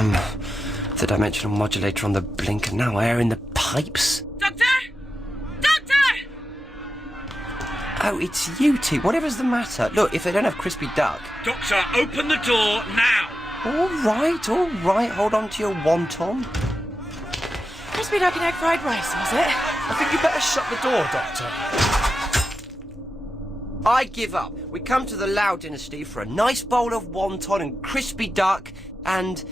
The dimensional modulator on the blink, and now air in the pipes. Doctor! Doctor! Oh, it's you two. Whatever's the matter. Look, if they don't have crispy duck... Doctor, open the door now! All right. Hold on to your wonton. Crispy duck and egg fried rice, was it? I think you better shut the door, Doctor. I give up. We come to the Lau dynasty for a nice bowl of wonton and crispy duck, and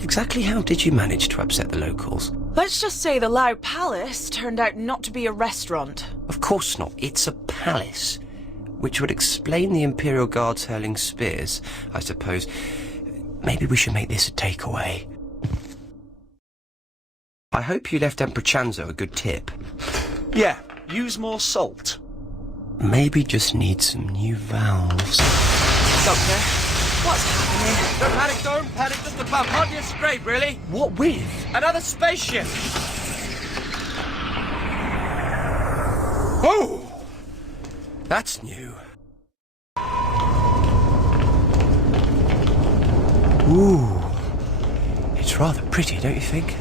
exactly how did you manage to upset the locals? Let's just say the Lao Palace turned out not to be a restaurant. Of course not. It's a palace, which would explain the Imperial Guards hurling spears, I suppose. Maybe we should make this a takeaway. I hope you left Emperor Chanzo a good tip. Yeah, use more salt. Maybe just need some new valves. Doctor, what's happening? Don't panic, just a bump. Hardly a scrape, really. What with? Another spaceship! Oh! That's new. Ooh. It's rather pretty, don't you think?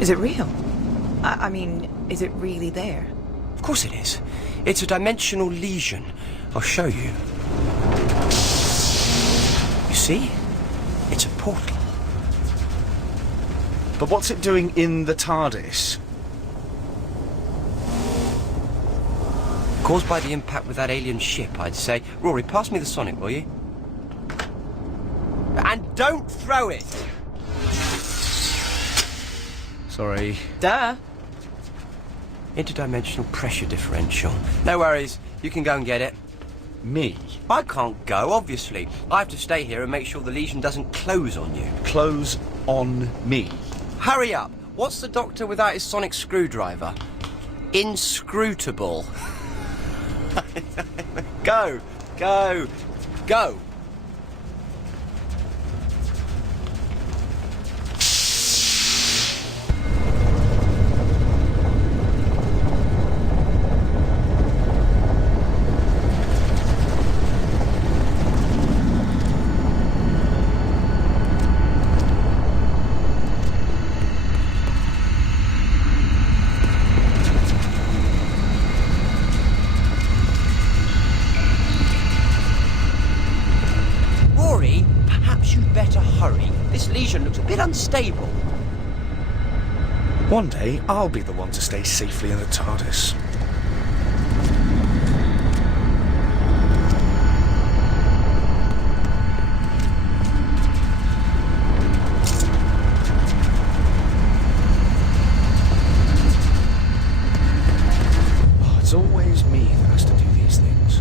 Is it real? I mean, is it really there? Of course it is. It's a dimensional lesion. I'll show you. You see? It's a portal. But what's it doing in the TARDIS? Caused by the impact with that alien ship, I'd say. Rory, pass me the Sonic, will you? And don't throw it! Sorry. Duh. Interdimensional pressure differential. No worries. You can go and get it. Me? I can't go, obviously. I have to stay here and make sure the lesion doesn't close on you. Close on me. Hurry up. What's the Doctor without his sonic screwdriver? Inscrutable. Go. Rory, perhaps you'd better hurry. This lesion looks a bit unstable. One day, I'll be the one to stay safely in the TARDIS. Oh, it's always me that has to do these things.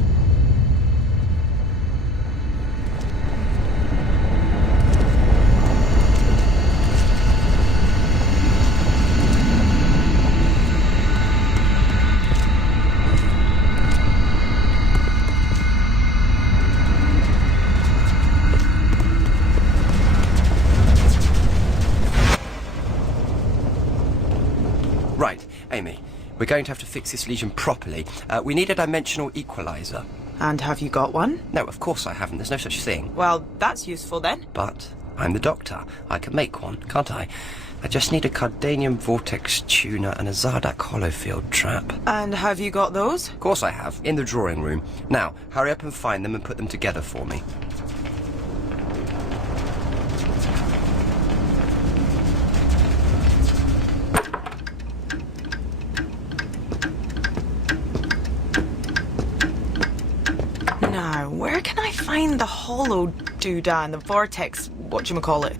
Right, Amy, we're going to have to fix this lesion properly. We need a dimensional equalizer. And have you got one? No, of course I haven't. There's no such thing. Well, that's useful then. But I'm the Doctor. I can make one, can't I? I just need a Cardanium vortex tuner and a Zardak holofield trap. And have you got those? Of course I have, in the drawing room. Now, hurry up and find them and put them together for me. Now, where can I find the hollow doodah and the vortex whatchamacallit?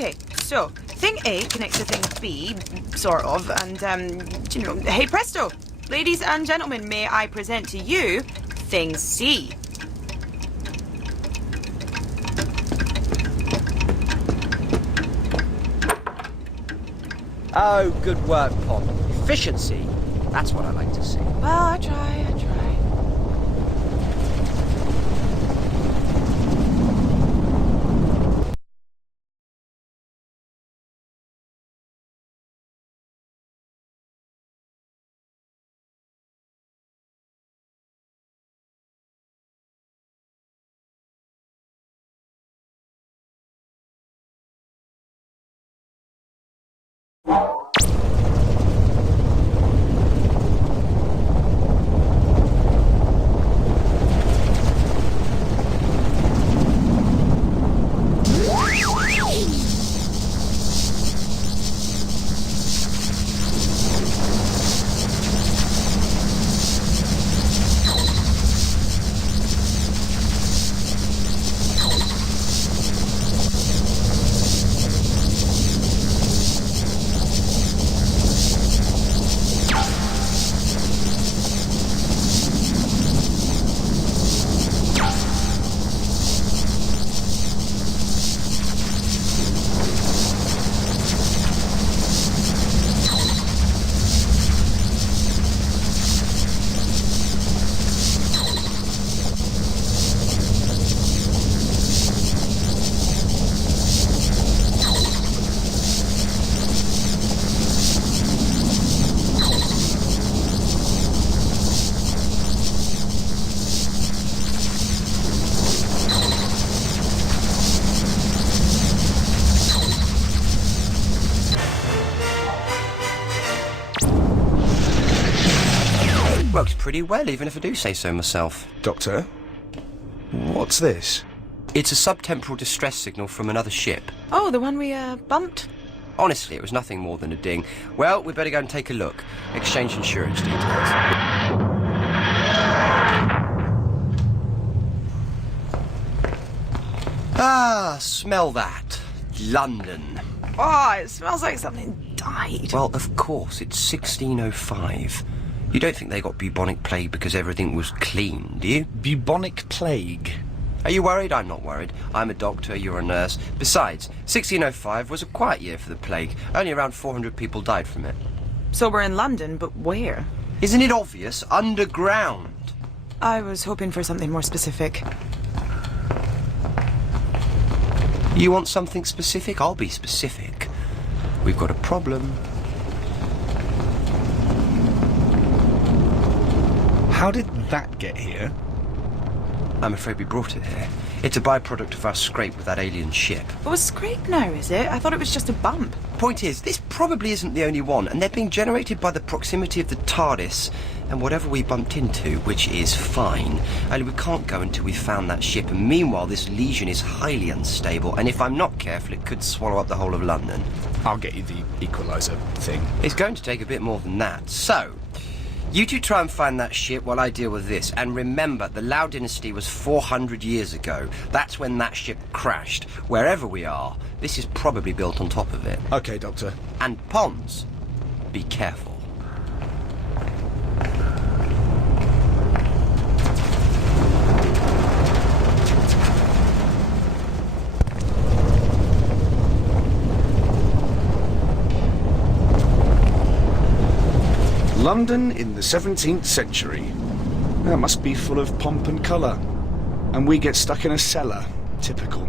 Okay, so thing A connects to thing B, sort of, and, hey presto! Ladies and gentlemen, may I present to you thing C. Oh, good work, Pom. Efficiency. That's what I like to see. Well, I try. Works pretty well, even if I do say so myself. Doctor? What's this? It's a subtemporal distress signal from another ship. Oh, the one we, bumped? Honestly, it was nothing more than a ding. Well, we better go and take a look. Exchange insurance details. Ah, smell that. London. Oh, it smells like something died. Well, of course, it's 1605. You don't think they got bubonic plague because everything was clean, do you? Bubonic plague? Are you worried? I'm not worried. I'm a doctor, you're a nurse. Besides, 1605 was a quiet year for the plague. Only around 400 people died from it. So we're in London, but where? Isn't it obvious? Underground. I was hoping for something more specific. You want something specific? I'll be specific. We've got a problem. How did that get here? I'm afraid we brought it here. It's a byproduct of our scrape with that alien ship. It was scrape now, is it? I thought it was just a bump. Point is, this probably isn't the only one, and they're being generated by the proximity of the TARDIS and whatever we bumped into, which is fine. Only we can't go until we've found that ship, and meanwhile this legion is highly unstable, and if I'm not careful, it could swallow up the whole of London. I'll get you the equalizer thing. It's going to take a bit more than that. So, you two try and find that ship while I deal with this. And remember, the Lau dynasty was 400 years ago. That's when that ship crashed. Wherever we are, this is probably built on top of it. Okay, Doctor. And Pons, be careful. London in the 17th century. That must be full of pomp and colour. And we get stuck in a cellar. Typical.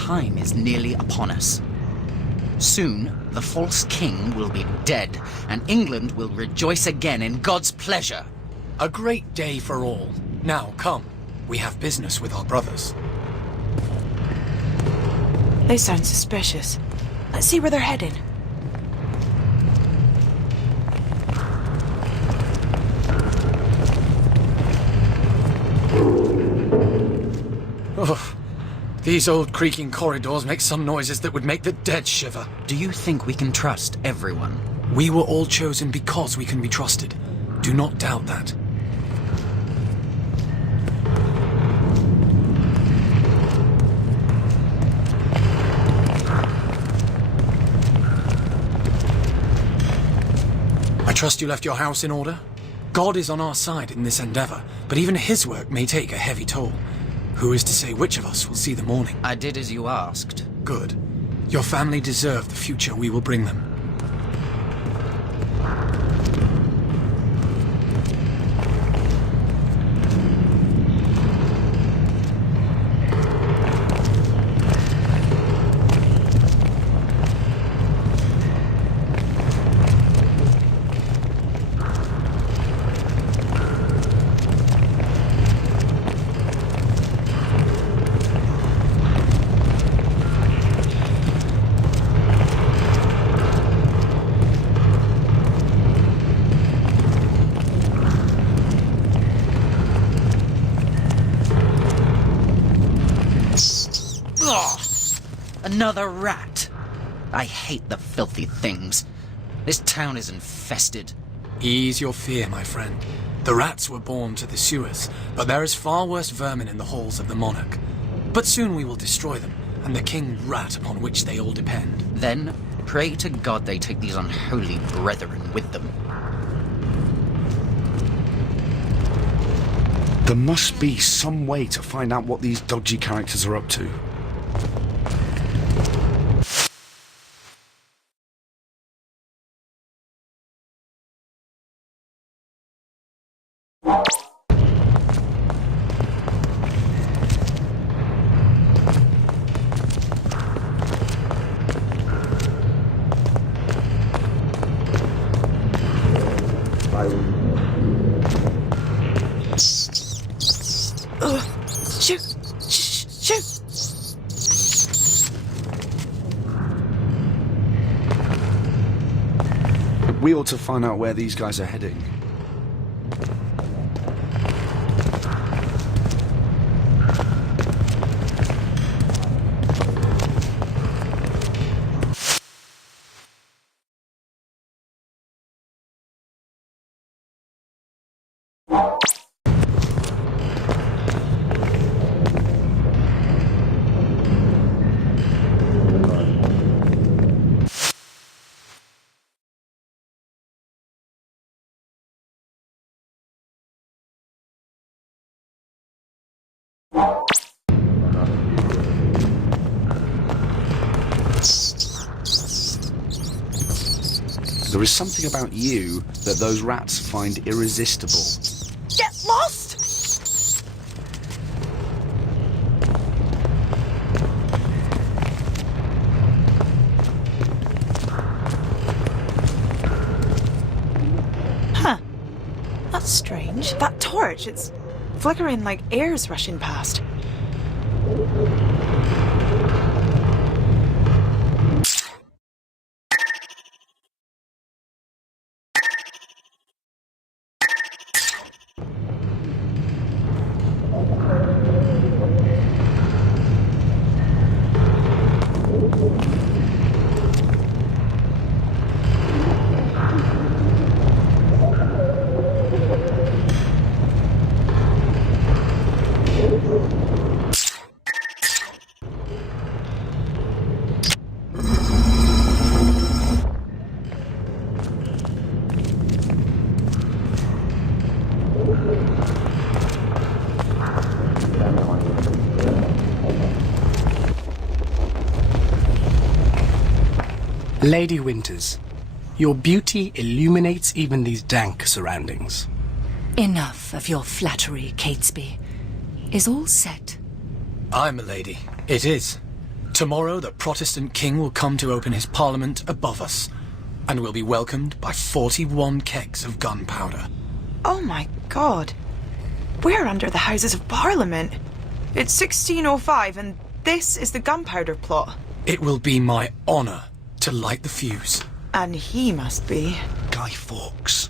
time is nearly upon us. Soon, the false king will be dead, and England will rejoice again in God's pleasure. A great day for all. Now, come. We have business with our brothers. They sound suspicious. Let's see where they're heading. Oh, these old creaking corridors make some noises that would make the dead shiver. Do you think we can trust everyone? We were all chosen because we can be trusted. Do not doubt that. I trust you left your house in order? God is on our side in this endeavor, but even his work may take a heavy toll. Who is to say which of us will see the morning? I did as you asked. Good. Your family deserve the future we will bring them. Another rat! I hate the filthy things. This town is infested. Ease your fear, my friend. The rats were born to the sewers, but there is far worse vermin in the halls of the monarch. But soon we will destroy them, and the king rat upon which they all depend. Then, pray to God they take these unholy brethren with them. There must be some way to find out what these dodgy characters are up to. Shoot! Shoot! We ought to find out where these guys are heading. There is something about you that those rats find irresistible. Get lost! Huh. That's strange. That torch, it's flickering like air's rushing past. Lady Winters, your beauty illuminates even these dank surroundings. Enough of your flattery, Catesby. Is all set? Aye, milady. It is. Tomorrow, the Protestant king will come to open his parliament above us, and will be welcomed by 41 kegs of gunpowder. Oh my god. We're under the Houses of Parliament. It's 1605 and this is the gunpowder plot. It will be my honour to light the fuse. And he must be. Guy Fawkes.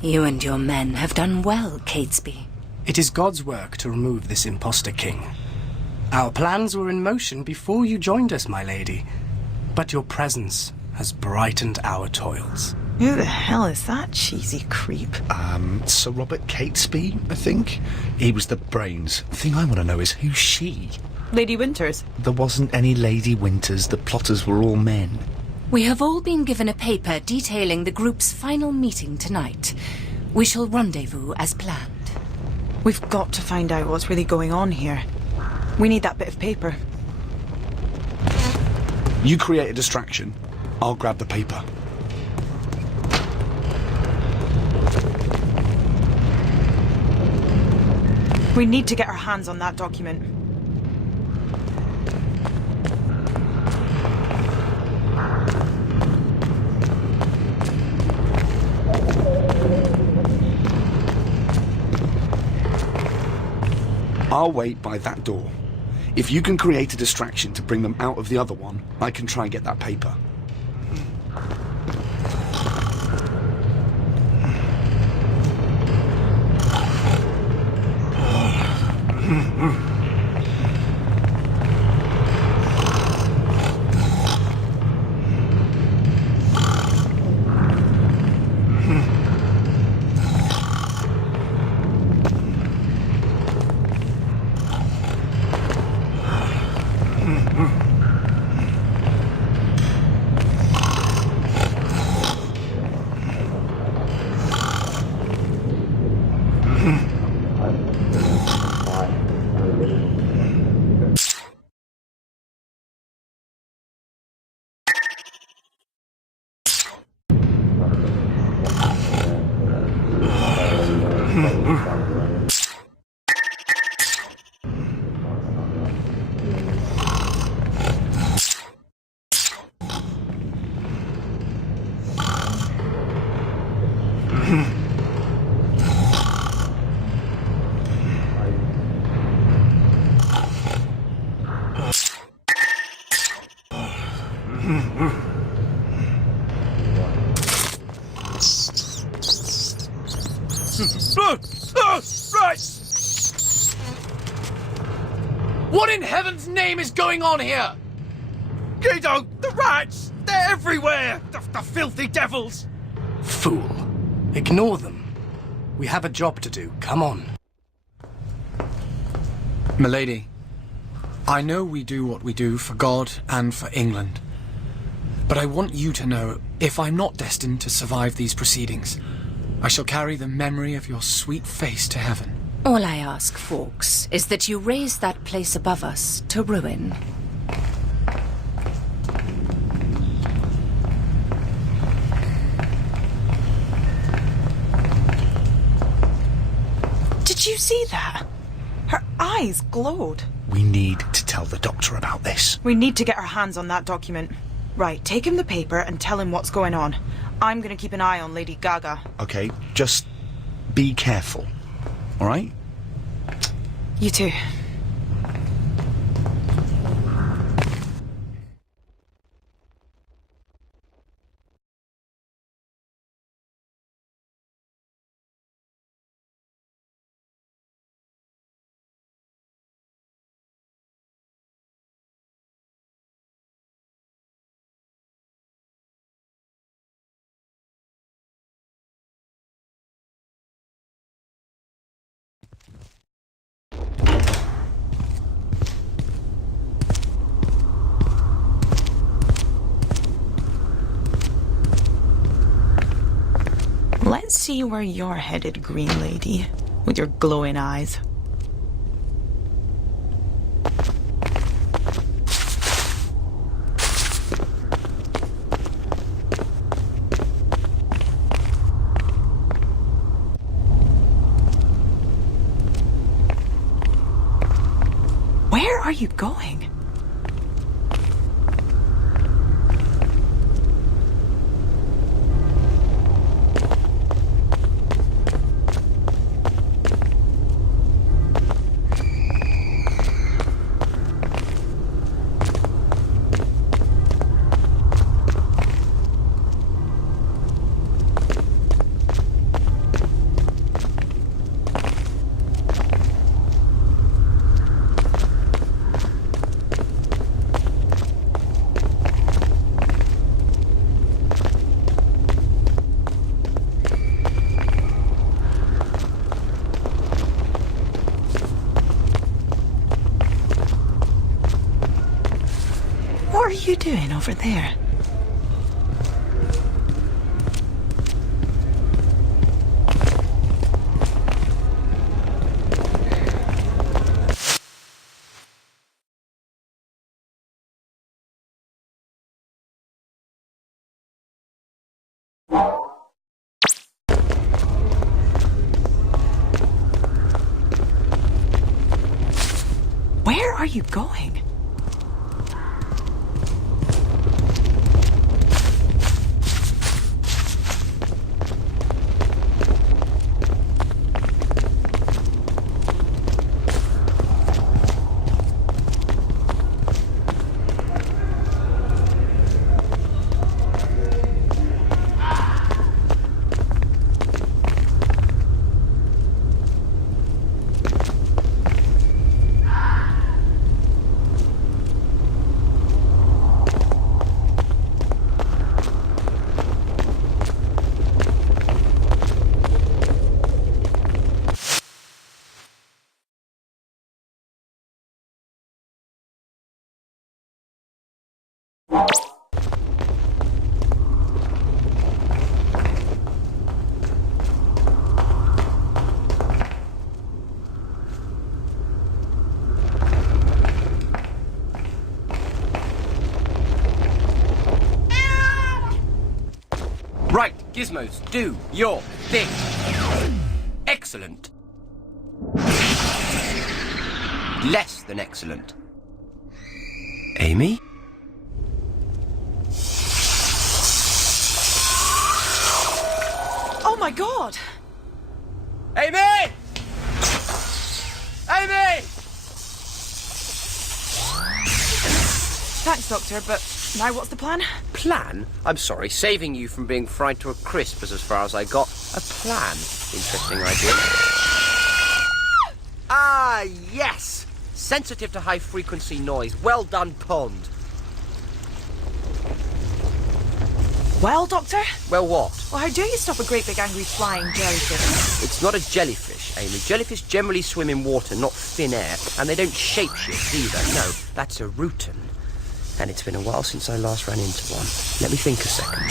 You and your men have done well, Catesby. It is God's work to remove this imposter king. Our plans were in motion before you joined us, my lady. But your presence has brightened our toils. Who the hell is that cheesy creep? Sir Robert Catesby, I think. He was the brains. The thing I want to know is who's she? Lady Winters. There wasn't any Lady Winters. The plotters were all men. We have all been given a paper detailing the group's final meeting tonight. We shall rendezvous as planned. We've got to find out what's really going on here. We need that bit of paper. You create a distraction. I'll grab the paper. We need to get our hands on that document. I'll wait by that door. If you can create a distraction to bring them out of the other one, I can try and get that paper. Right! What in heaven's name is going on here? Guido, the rats! They're everywhere! The filthy devils! Fool. Ignore them. We have a job to do. Come on. Milady, I know we do what we do for God and for England. But I want you to know, if I'm not destined to survive these proceedings, I shall carry the memory of your sweet face to heaven. All I ask, Fawkes, is that you raise that place above us to ruin. Did you see that? Her eyes glowed. We need to tell the doctor about this. We need to get our hands on that document. Right, take him the paper and tell him what's going on. I'm gonna keep an eye on Lady Gaga. Okay, just be careful. All right? You too. Let's see where you're headed, Green Lady, with your glowing eyes. Where are you going? What are you doing over there? Where are you going? Right, Gizmos, do your thing. Excellent. Less than excellent. Amy? Oh my god! Amy! Amy! Thanks, Doctor, but now what's the plan? Plan? I'm sorry, saving you from being fried to a crisp is as far as I got. A plan. Interesting idea. Ah, yes! Sensitive to high-frequency noise. Well done, Pond. Well, Doctor? Well, what? Well, how do you stop a great big angry flying jellyfish? It's not a jellyfish, Amy. Jellyfish generally swim in water, not thin air, and they don't shapeshift either. No, that's a rutan. And it's been a while since I last ran into one. Let me think a second.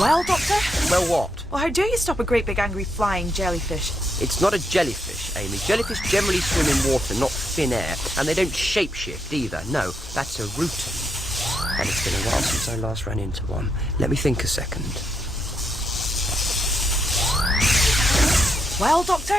Well, Doctor? Well, what? Well, how do you stop a great big angry flying jellyfish? It's not a jellyfish, Amy. Jellyfish generally swim in water, not thin air, and they don't shapeshift either. No, that's a rutan. And it's been a while since I last ran into one. Let me think a second. Well, Doctor?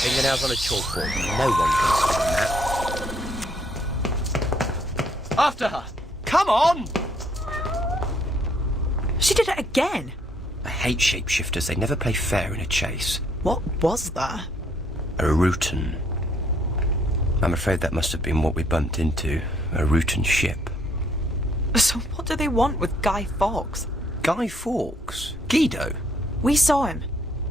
Fingernails on a chalkboard. No one can spin that. After her! Come on! She did it again. I hate shapeshifters. They never play fair in a chase. What was that? A rutan. I'm afraid that must have been what we bumped into. A rutan ship. So what do they want with Guy Fawkes? Guy Fawkes? Guido? We saw him.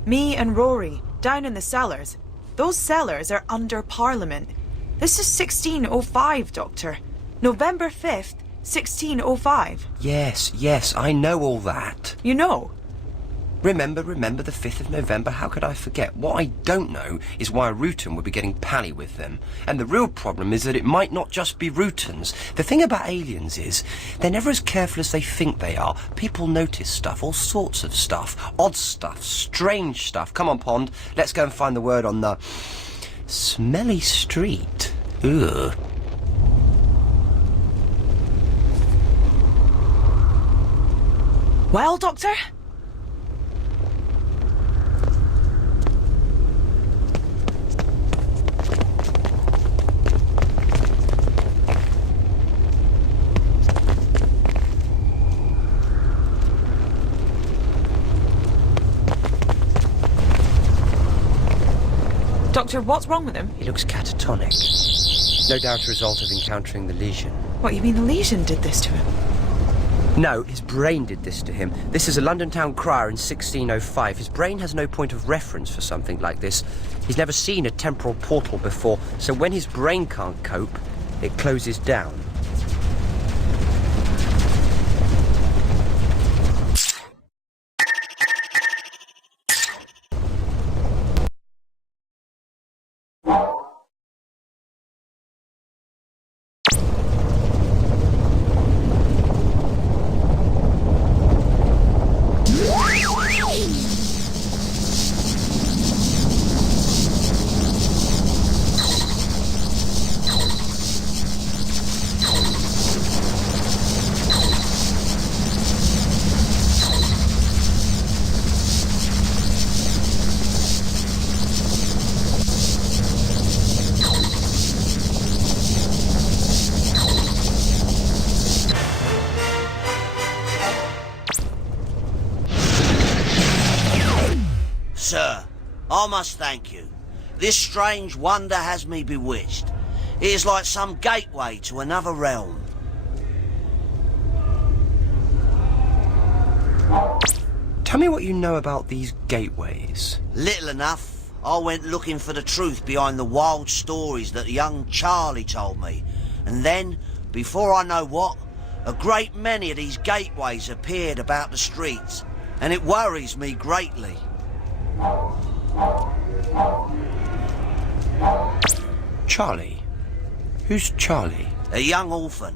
Me and Rory, down in the cellars. Those cellars are under Parliament. This is 1605, Doctor. November 5th, 1605. Yes, I know all that. You know? Remember the 5th of November? How could I forget? What I don't know is why a rutan would be getting pally with them. And the real problem is that it might not just be rutans. The thing about aliens is, they're never as careful as they think they are. People notice stuff, all sorts of stuff. Odd stuff, strange stuff. Come on, Pond, let's go and find the word on the smelly street. Ugh. Well, Doctor? Doctor, what's wrong with him? He looks catatonic. No doubt a result of encountering the lesion. What, you mean the lesion did this to him? No, his brain did this to him. This is a London town crier in 1605. His brain has no point of reference for something like this. He's never seen a temporal portal before, so when his brain can't cope, it closes down. Sir, I must thank you. This strange wonder has me bewitched. It is like some gateway to another realm. Tell me what you know about these gateways. Little enough. I went looking for the truth behind the wild stories that young Charlie told me. And then, before I know what, a great many of these gateways appeared about the streets. And it worries me greatly. Charlie? Who's Charlie? A young orphan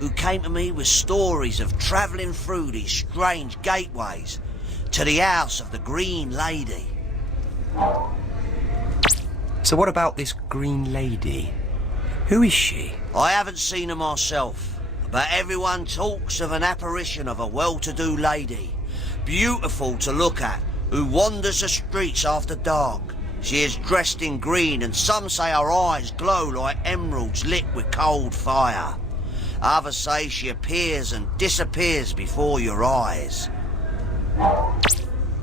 who came to me with stories of travelling through these strange gateways to the house of the Green Lady. So what about this Green Lady? Who is she? I haven't seen her myself, but everyone talks of an apparition of a well-to-do lady, beautiful to look at, who wanders the streets after dark. She is dressed in green, and some say her eyes glow like emeralds lit with cold fire. Others say she appears and disappears before your eyes.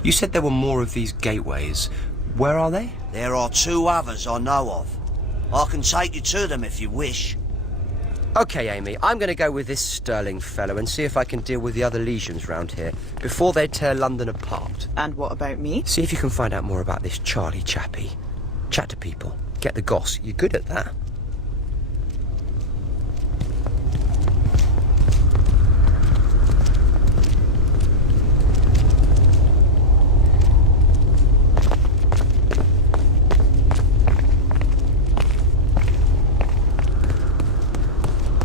You said there were more of these gateways. Where are they? There are 2 others I know of. I can take you to them if you wish. Okay, Amy, I'm going to go with this Sterling fellow and see if I can deal with the other legions round here before they tear London apart. And what about me? See if you can find out more about this Charlie chappie. Chat to people. Get the goss. You're good at that.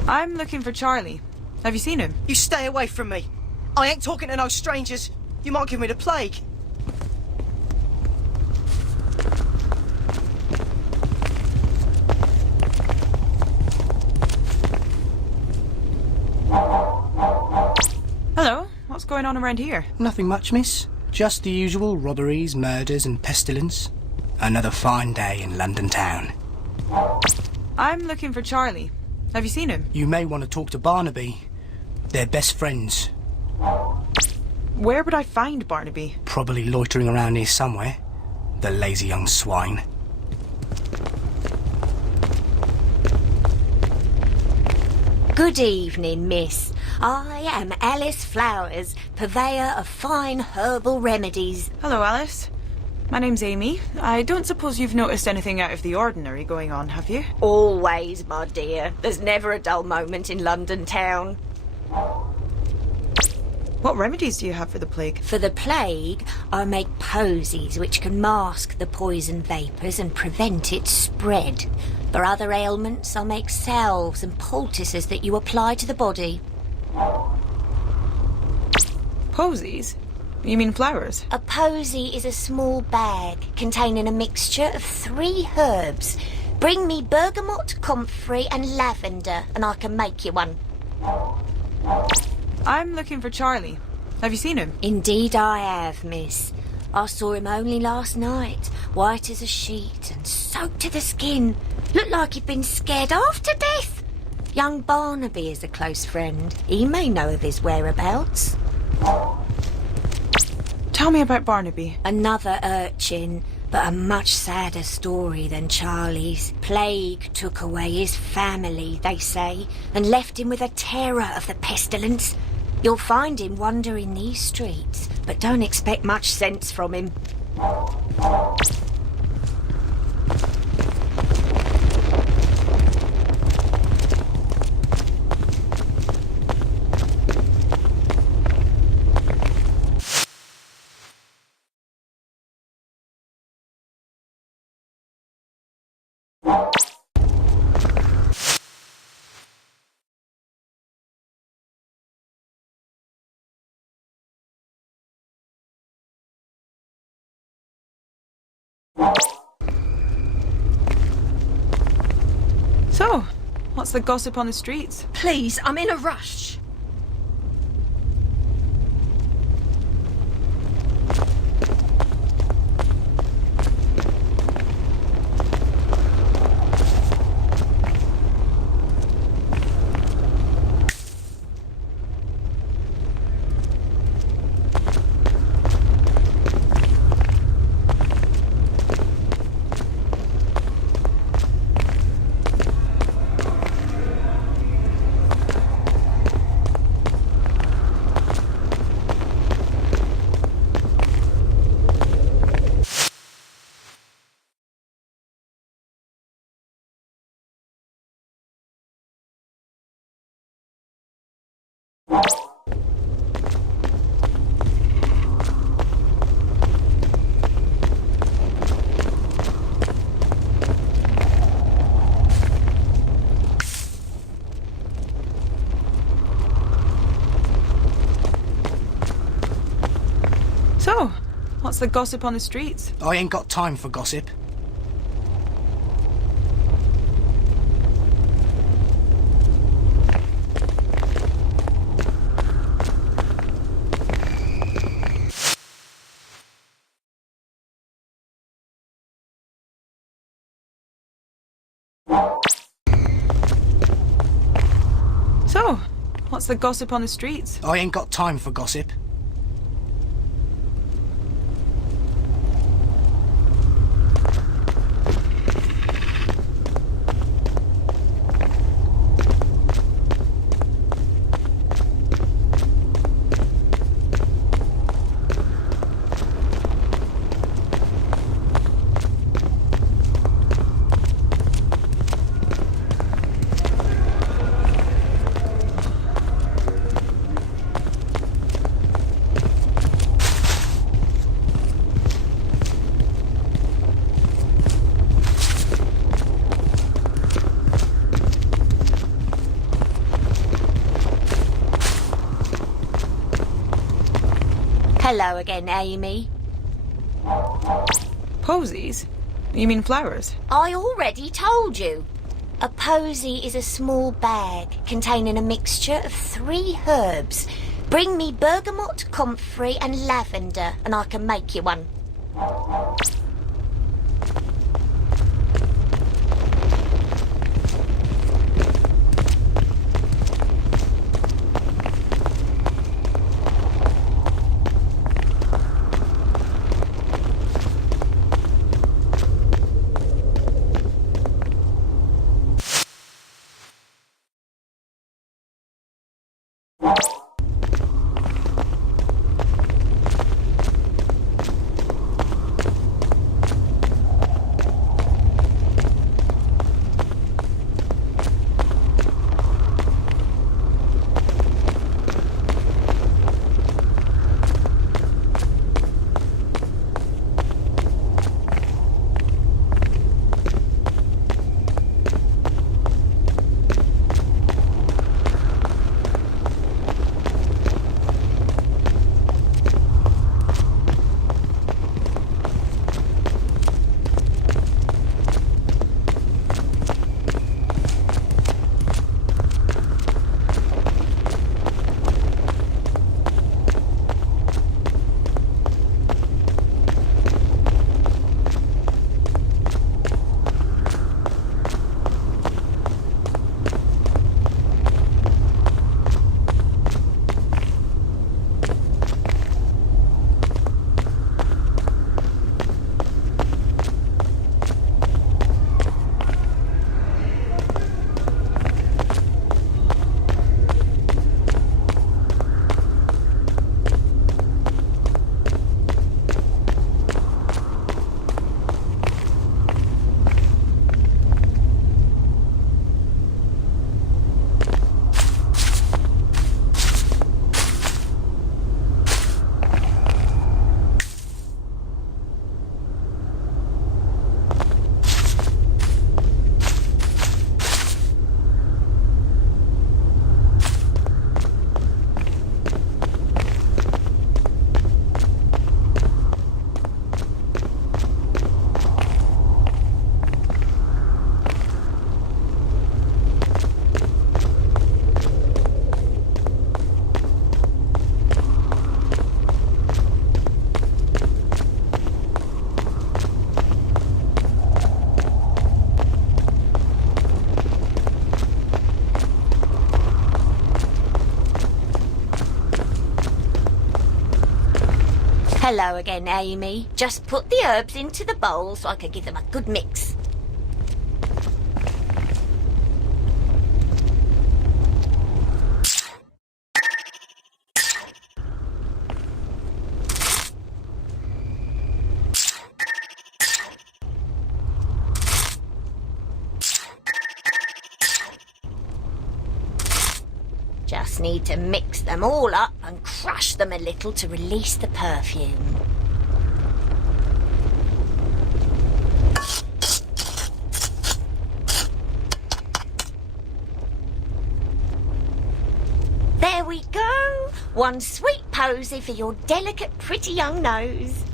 I'm looking for Charlie. Have you seen him? You stay away from me. I ain't talking to no strangers. You might give me the plague. Hello, what's going on around here? Nothing much, miss. Just the usual robberies, murders and pestilence. Another fine day in London town. I'm looking for Charlie. Have you seen him? You may want to talk to Barnaby. They're best friends. Where would I find Barnaby? Probably loitering around here somewhere. The lazy young swine. Good evening, miss. I am Alice Flowers, purveyor of fine herbal remedies. Hello, Alice. My name's Amy. I don't suppose you've noticed anything out of the ordinary going on, have you? Always, my dear. There's never a dull moment in London town. What remedies do you have for the plague? For the plague, I make posies which can mask the poison vapours and prevent its spread. For other ailments, I make salves and poultices that you apply to the body. Posies? You mean flowers? A posy is a small bag containing a mixture of 3 herbs. Bring me bergamot, comfrey and lavender, and I can make you one. I'm looking for Charlie. Have you seen him? Indeed I have, miss. I saw him only last night, white as a sheet and soaked to the skin. Looked like he'd been scared half to death. Young Barnaby is a close friend. He may know of his whereabouts. Tell me about Barnaby. Another urchin, but a much sadder story than Charlie's. Plague took away his family, they say, and left him with a terror of the pestilence. You'll find him wandering these streets, but don't expect much sense from him. So, what's the gossip on the streets? Please, I'm in a rush. So, what's the gossip on the streets? I ain't got time for gossip. So, what's the gossip on the streets? I ain't got time for gossip. Hello again, Amy. Posies? You mean flowers? I already told you. A posy is a small bag containing a mixture of 3 herbs. Bring me bergamot, comfrey and lavender, and I can make you one. Hello again, Amy. Just put the herbs into the bowl so I can give them a good mix. Just need to mix them all up and crush them a little to release the perfume. There we go. One sweet posy for your delicate, pretty young nose.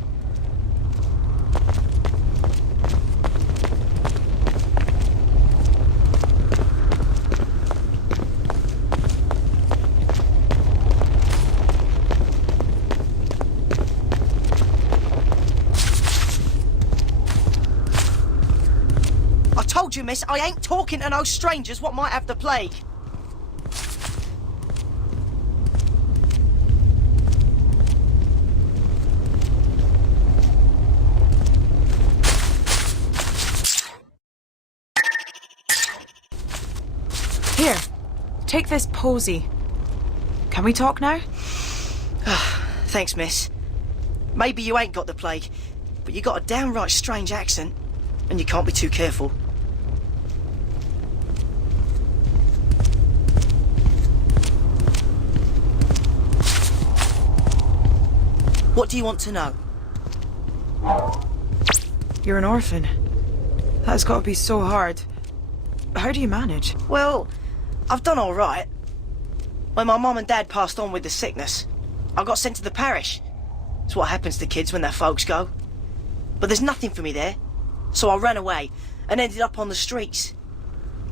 I told you, miss, I ain't talking to no strangers what might have the plague. Here, take this posy. Can we talk now? Thanks, miss. Maybe you ain't got the plague, but you got a downright strange accent, and you can't be too careful. What do you want to know? You're an orphan. That's got to be so hard. How do you manage? Well, I've done all right. When my mum and dad passed on with the sickness, I got sent to the parish. It's what happens to kids when their folks go. But there's nothing for me there, so I ran away and ended up on the streets.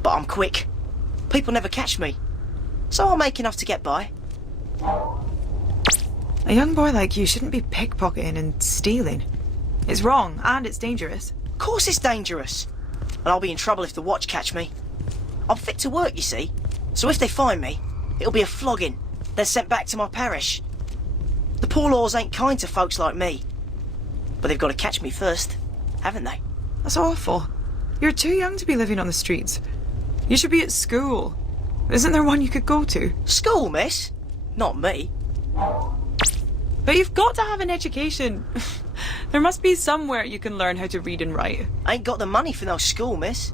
But I'm quick. People never catch me, so I'll make enough to get by. A young boy like you shouldn't be pickpocketing and stealing. It's wrong, and it's dangerous. Of course it's dangerous. And I'll be in trouble if the watch catch me. I'm fit to work, you see. So if they find me, it'll be a flogging, then sent back to my parish. The poor laws ain't kind to folks like me. But they've got to catch me first, haven't they? That's awful. You're too young to be living on the streets. You should be at school. Isn't there one you could go to? School, miss? Not me. But you've got to have an education. There must be somewhere you can learn how to read and write. I ain't got the money for no school, miss.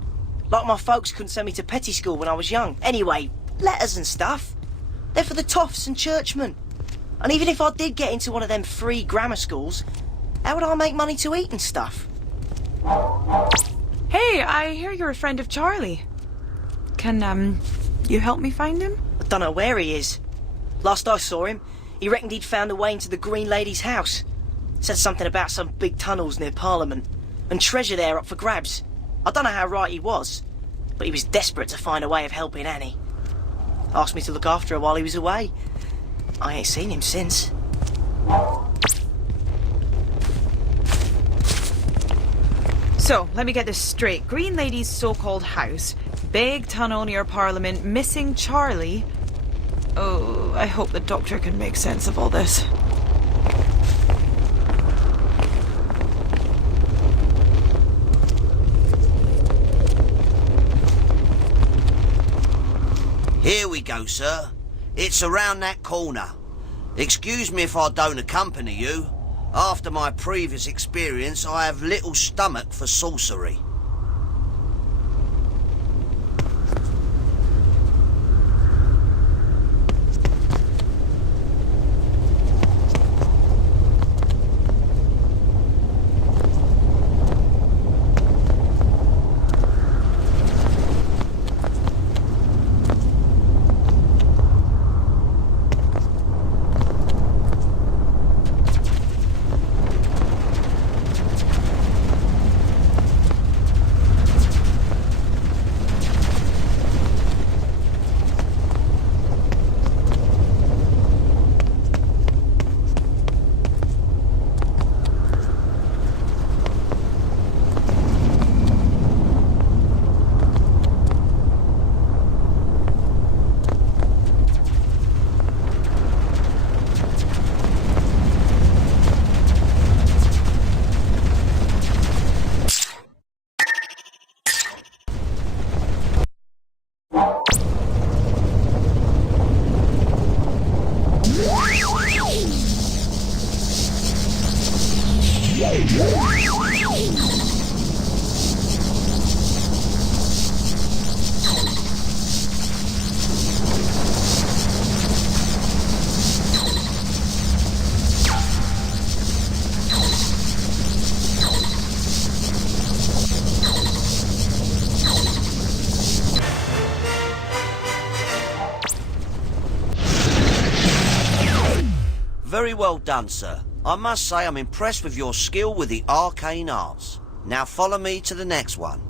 Like my folks couldn't send me to petty school when I was young. Anyway, letters and stuff. They're for the toffs and churchmen. And even if I did get into one of them free grammar schools, how would I make money to eat and stuff? Hey, I hear you're a friend of Charlie. Can, you help me find him? I don't know where he is. Last I saw him, he reckoned he'd found a way into the Green Lady's house. Said something about some big tunnels near Parliament, and treasure there up for grabs. I don't know how right he was, but he was desperate to find a way of helping Annie. Asked me to look after her while he was away. I ain't seen him since. So, let me get this straight. Green Lady's so-called house, big tunnel near Parliament, missing Charlie. Oh, I hope the doctor can make sense of all this. Here we go, sir. It's around that corner. Excuse me if I don't accompany you. After my previous experience, I have little stomach for sorcery. Very well done, sir. I must say I'm impressed with your skill with the arcane arts. Now follow me to the next one.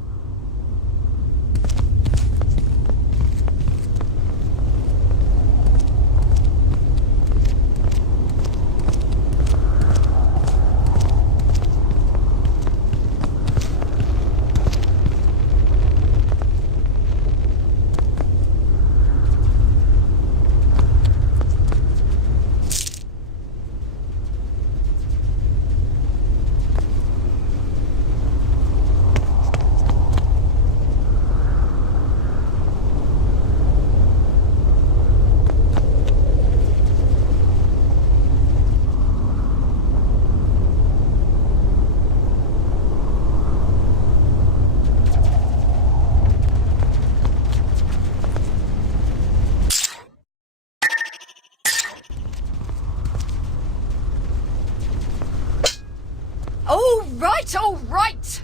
All right!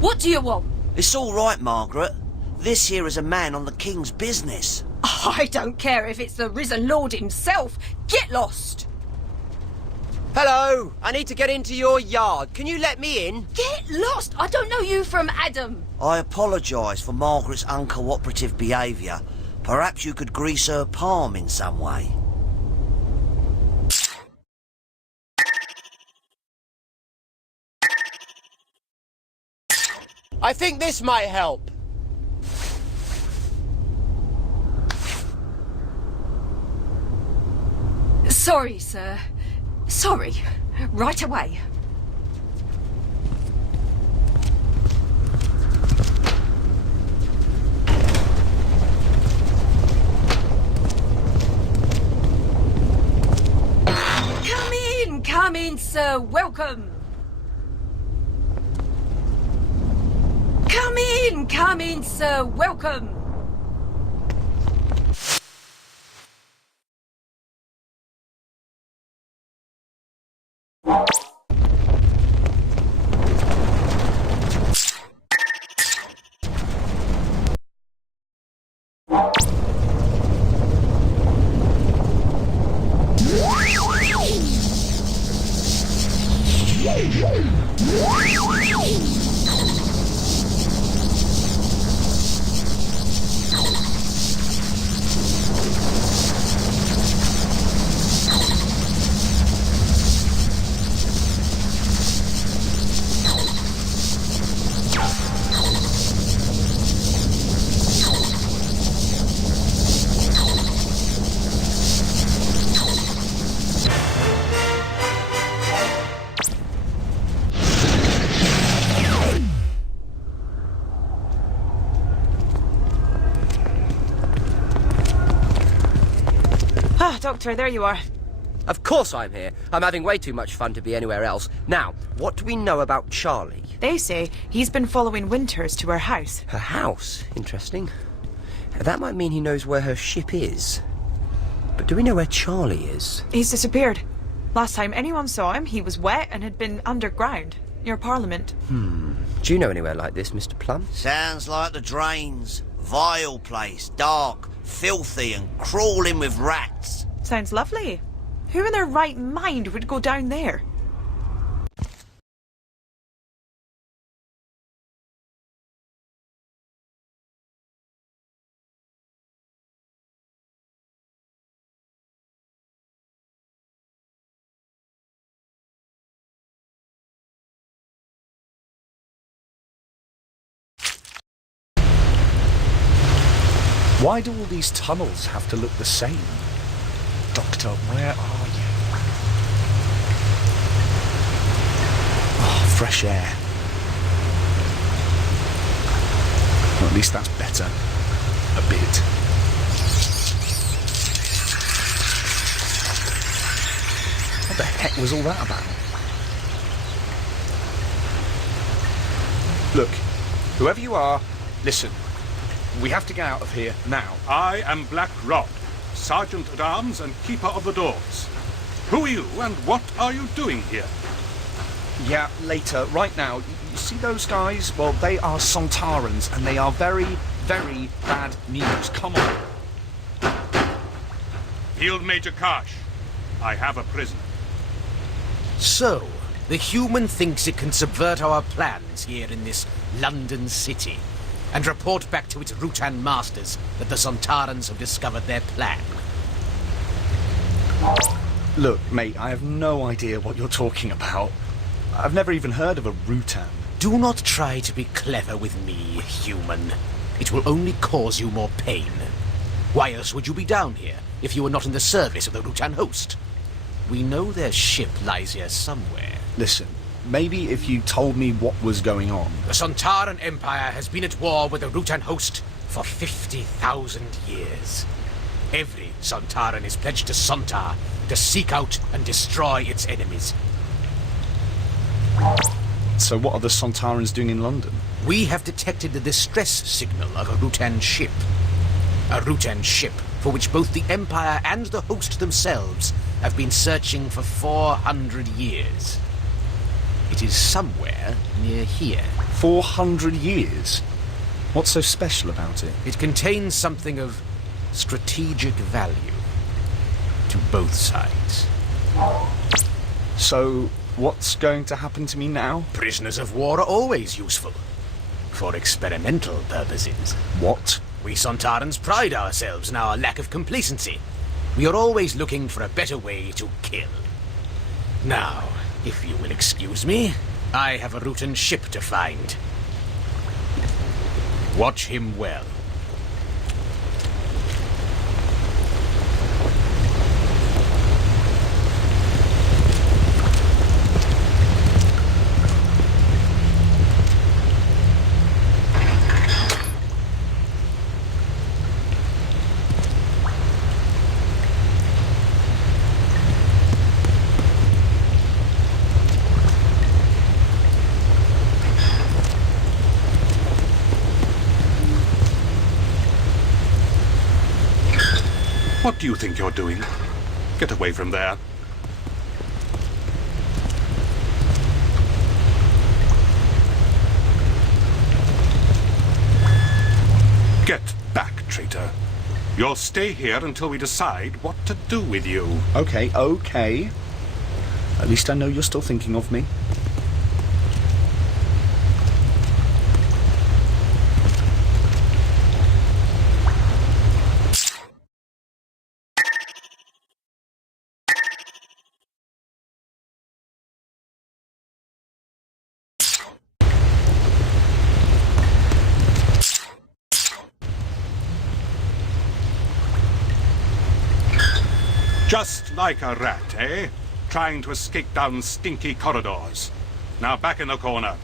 What do you want? It's all right, Margaret. This here is a man on the king's business. I don't care if it's the risen lord himself. Get lost! Hello, I need to get into your yard. Can you let me in? Get lost! I don't know you from Adam. I apologise for Margaret's uncooperative behaviour. Perhaps you could grease her palm in some way. I think this might help. Sorry, sir. Sorry. Right away. Come in, sir. Welcome. Come in, sir. Welcome. Doctor, there you are. Of course I'm here. I'm having way too much fun to be anywhere else. Now, what do we know about Charlie? They say he's been following Winters to her house. Her house? Interesting. That might mean he knows where her ship is. But do we know where Charlie is? He's disappeared. Last time anyone saw him, he was wet and had been underground, near Parliament. Do you know anywhere like this, Mr. Plum? Sounds like the drains. Vile place, dark, filthy and crawling with rats. Sounds lovely. Who in their right mind would go down there? Why do all these tunnels have to look the same? Doctor, where are you? Oh, fresh air. Well, at least that's better. A bit. What the heck was all that about? Look, whoever you are, listen. We have to get out of here now. I am Black Rod, Sergeant at Arms and Keeper of the Doors. Who are you and what are you doing here? Yeah, later. Right now, you see those guys? Well, they are Sontarans, and they are very, very bad news. Come on. Field Major Karsh, I have a prisoner. So, the human thinks it can subvert our plans here in this London city and report back to its Rutan masters that the Sontarans have discovered their plan. Look, mate, I have no idea what you're talking about. I've never even heard of a Rutan. Do not try to be clever with me, human. It will only cause you more pain. Why else would you be down here if you were not in the service of the Rutan host? We know their ship lies here somewhere. Listen, maybe if you told me what was going on. The Sontaran Empire has been at war with the Rutan host for 50,000 years. Every Sontaran is pledged to Sontar to seek out and destroy its enemies. So what are the Sontarans doing in London? We have detected the distress signal of a Rutan ship. A Rutan ship for which both the Empire and the host themselves have been searching for 400 years. It is somewhere near here. 400 years? What's so special about it? It contains something of strategic value to both sides. So, what's going to happen to me now? Prisoners of war are always useful. For experimental purposes. What? We Sontarans pride ourselves in our lack of complacency. We are always looking for a better way to kill. Now, if you will excuse me, I have a Rutan ship to find. Watch him well. What do you think you're doing? Get away from there. Get back, traitor. You'll stay here until we decide what to do with you. Okay. At least I know you're still thinking of me. Just like a rat, eh? Trying to escape down stinky corridors. Now back in the corner.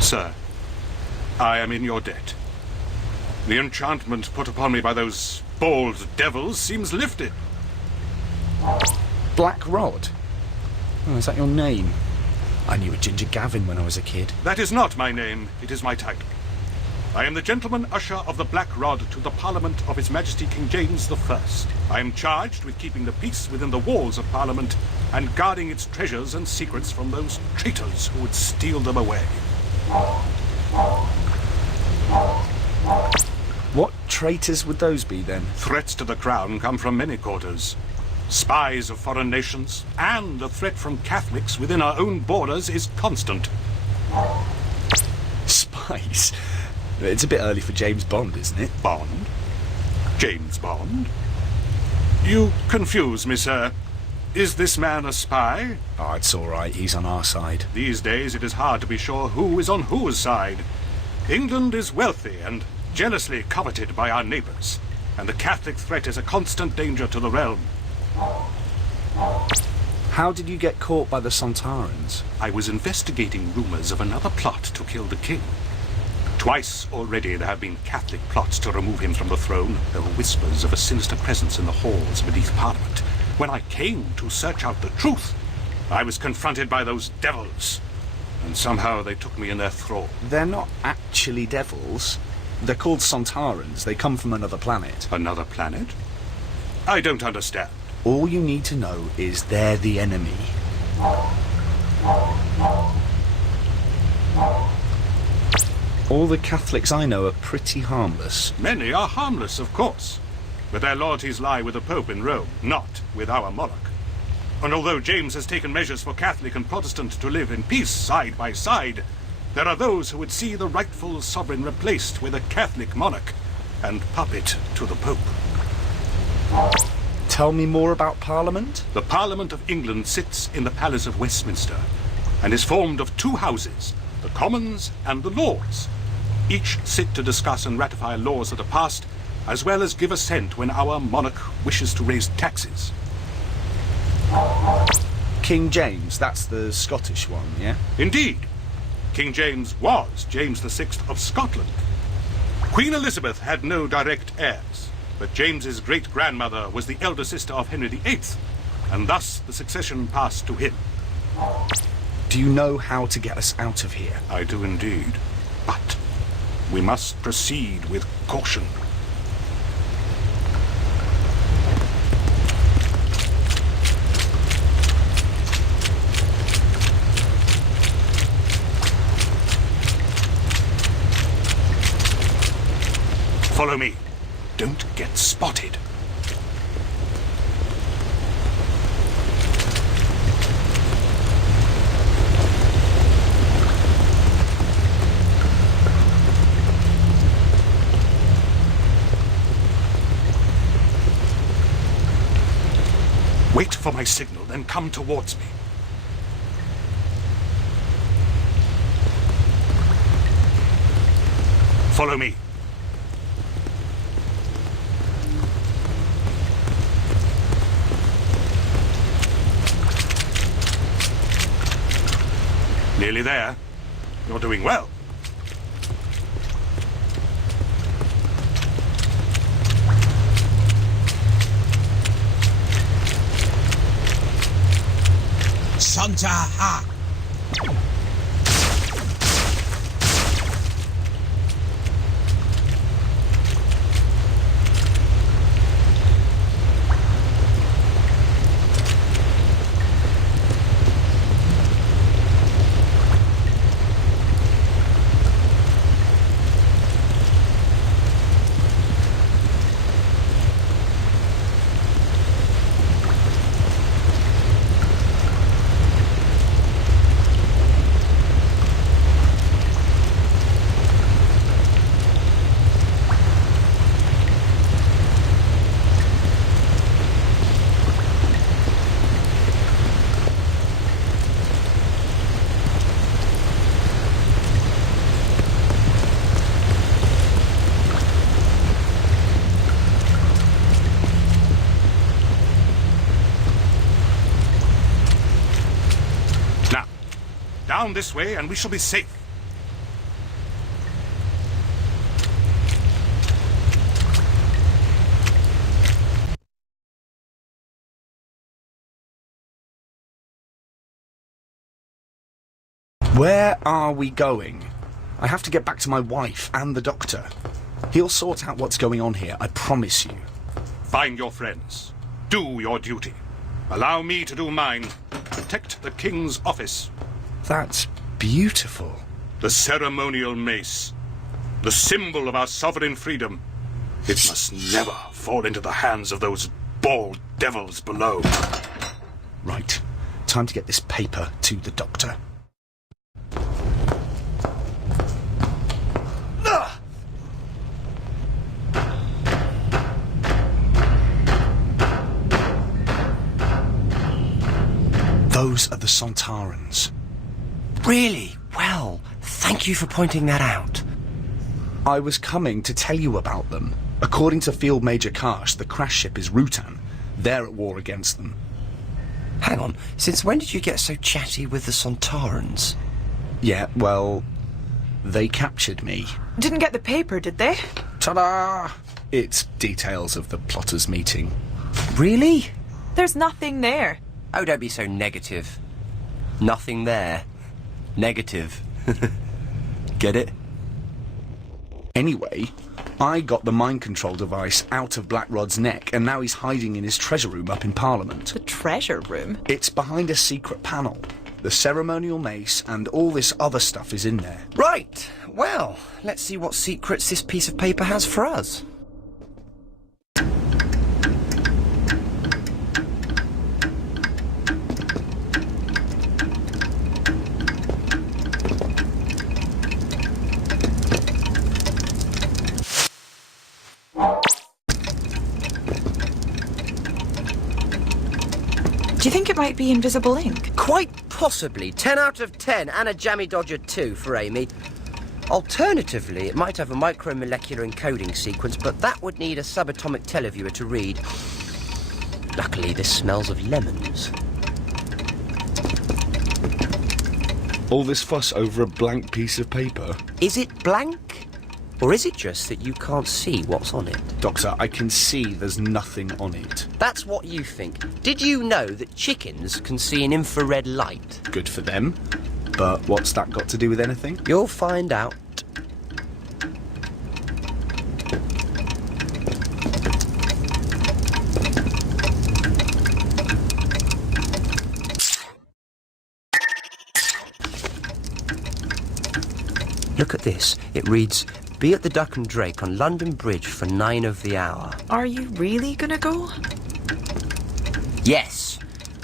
Sir, I am in your debt. The enchantment put upon me by those bold devils seems lifted. Black Rod? Oh, is that your name? I knew a Ginger Gavin when I was a kid. That is not my name, it is my title. I am the Gentleman Usher of the Black Rod to the Parliament of His Majesty King James I. I am charged with keeping the peace within the walls of Parliament and guarding its treasures and secrets from those traitors who would steal them away. What traitors would those be, then? Threats to the crown come from many quarters. Spies of foreign nations, and the threat from Catholics within our own borders is constant. Spies? It's a bit early for James Bond, isn't it? Bond? James Bond? You confuse me, sir. Is this man a spy? Oh, it's all right. He's on our side. These days it is hard to be sure who is on whose side. England is wealthy and jealously coveted by our neighbors, and the Catholic threat is a constant danger to the realm. How did you get caught by the Sontarans? I was investigating rumors of another plot to kill the king. Twice already there have been Catholic plots to remove him from the throne. There were whispers of a sinister presence in the halls beneath Parliament. When I came to search out the truth, I was confronted by those devils, and somehow they took me in their thrall. They're not actually devils. They're called Sontarans. They come from another planet. Another planet? I don't understand. All you need to know is they're the enemy. All the Catholics I know are pretty harmless. Many are harmless, of course. But their loyalties lie with the Pope in Rome, not with our monarch. And although James has taken measures for Catholic and Protestant to live in peace side by side, there are those who would see the rightful sovereign replaced with a Catholic monarch and puppet to the Pope. Tell me more about Parliament? The Parliament of England sits in the Palace of Westminster and is formed of two houses, the Commons and the Lords. Each sit to discuss and ratify laws that are passed, as well as give assent when our monarch wishes to raise taxes. King James, that's the Scottish one, yeah? Indeed. King James was James VI of Scotland. Queen Elizabeth had no direct heirs, but James's great-grandmother was the elder sister of Henry VIII, and thus the succession passed to him. Do you know how to get us out of here? I do indeed, but we must proceed with caution. Follow me. Don't get spotted. Wait for my signal, then come towards me. Follow me. Nearly there. You're doing well. Santa Ha! Down this way, and we shall be safe. Where are we going? I have to get back to my wife and the doctor. He'll sort out what's going on here, I promise you. Find your friends. Do your duty. Allow me to do mine. Protect the King's office. That's beautiful. The ceremonial mace. The symbol of our sovereign freedom. It must never fall into the hands of those bald devils below. Right. Time to get this paper to the doctor. Those are the Sontarans. Really? Well, thank you for pointing that out. I was coming to tell you about them. According to Field Major Karsh, the crash ship is Rutan. They're at war against them. Hang on, since when did you get so chatty with the Sontarans? Yeah, well, they captured me. Didn't get the paper, did they? Ta-da! It's details of the plotters' meeting. Really? There's nothing there. Oh, don't be so negative. Nothing there. Negative. Get it? Anyway, I got the mind control device out of Blackrod's neck, and now he's hiding in his treasure room up in Parliament. The treasure room? It's behind a secret panel. The ceremonial mace and all this other stuff is in there. Right. Well, let's see what secrets this piece of paper has for us. Do you think it might be invisible ink? Quite possibly. 10 out of 10 and a jammy dodger too for Amy. Alternatively, it might have a micromolecular encoding sequence, but that would need a subatomic televiewer to read. Luckily, this smells of lemons. All this fuss over a blank piece of paper? Is it blank? Or is it just that you can't see what's on it? Doctor, I can see there's nothing on it. That's what you think. Did you know that chickens can see in infrared light? Good for them. But what's that got to do with anything? You'll find out. Look at this. It reads, "Be at the Duck and Drake on London Bridge for 9 of the hour." Are you really gonna go? Yes.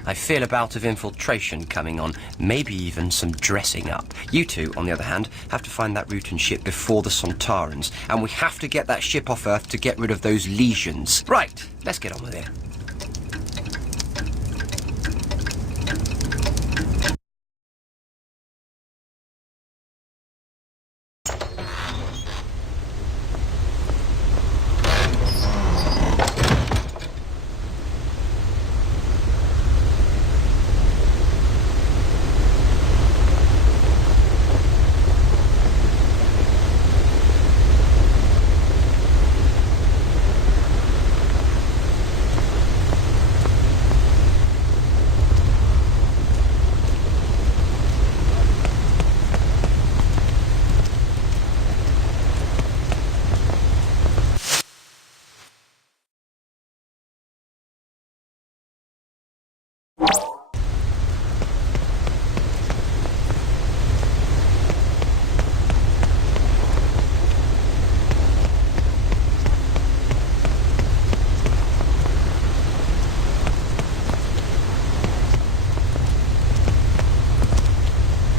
I feel a bout of infiltration coming on. Maybe even some dressing up. You two, on the other hand, have to find that Rutan ship before the Sontarans. And we have to get that ship off Earth to get rid of those legions. Right, let's get on with it.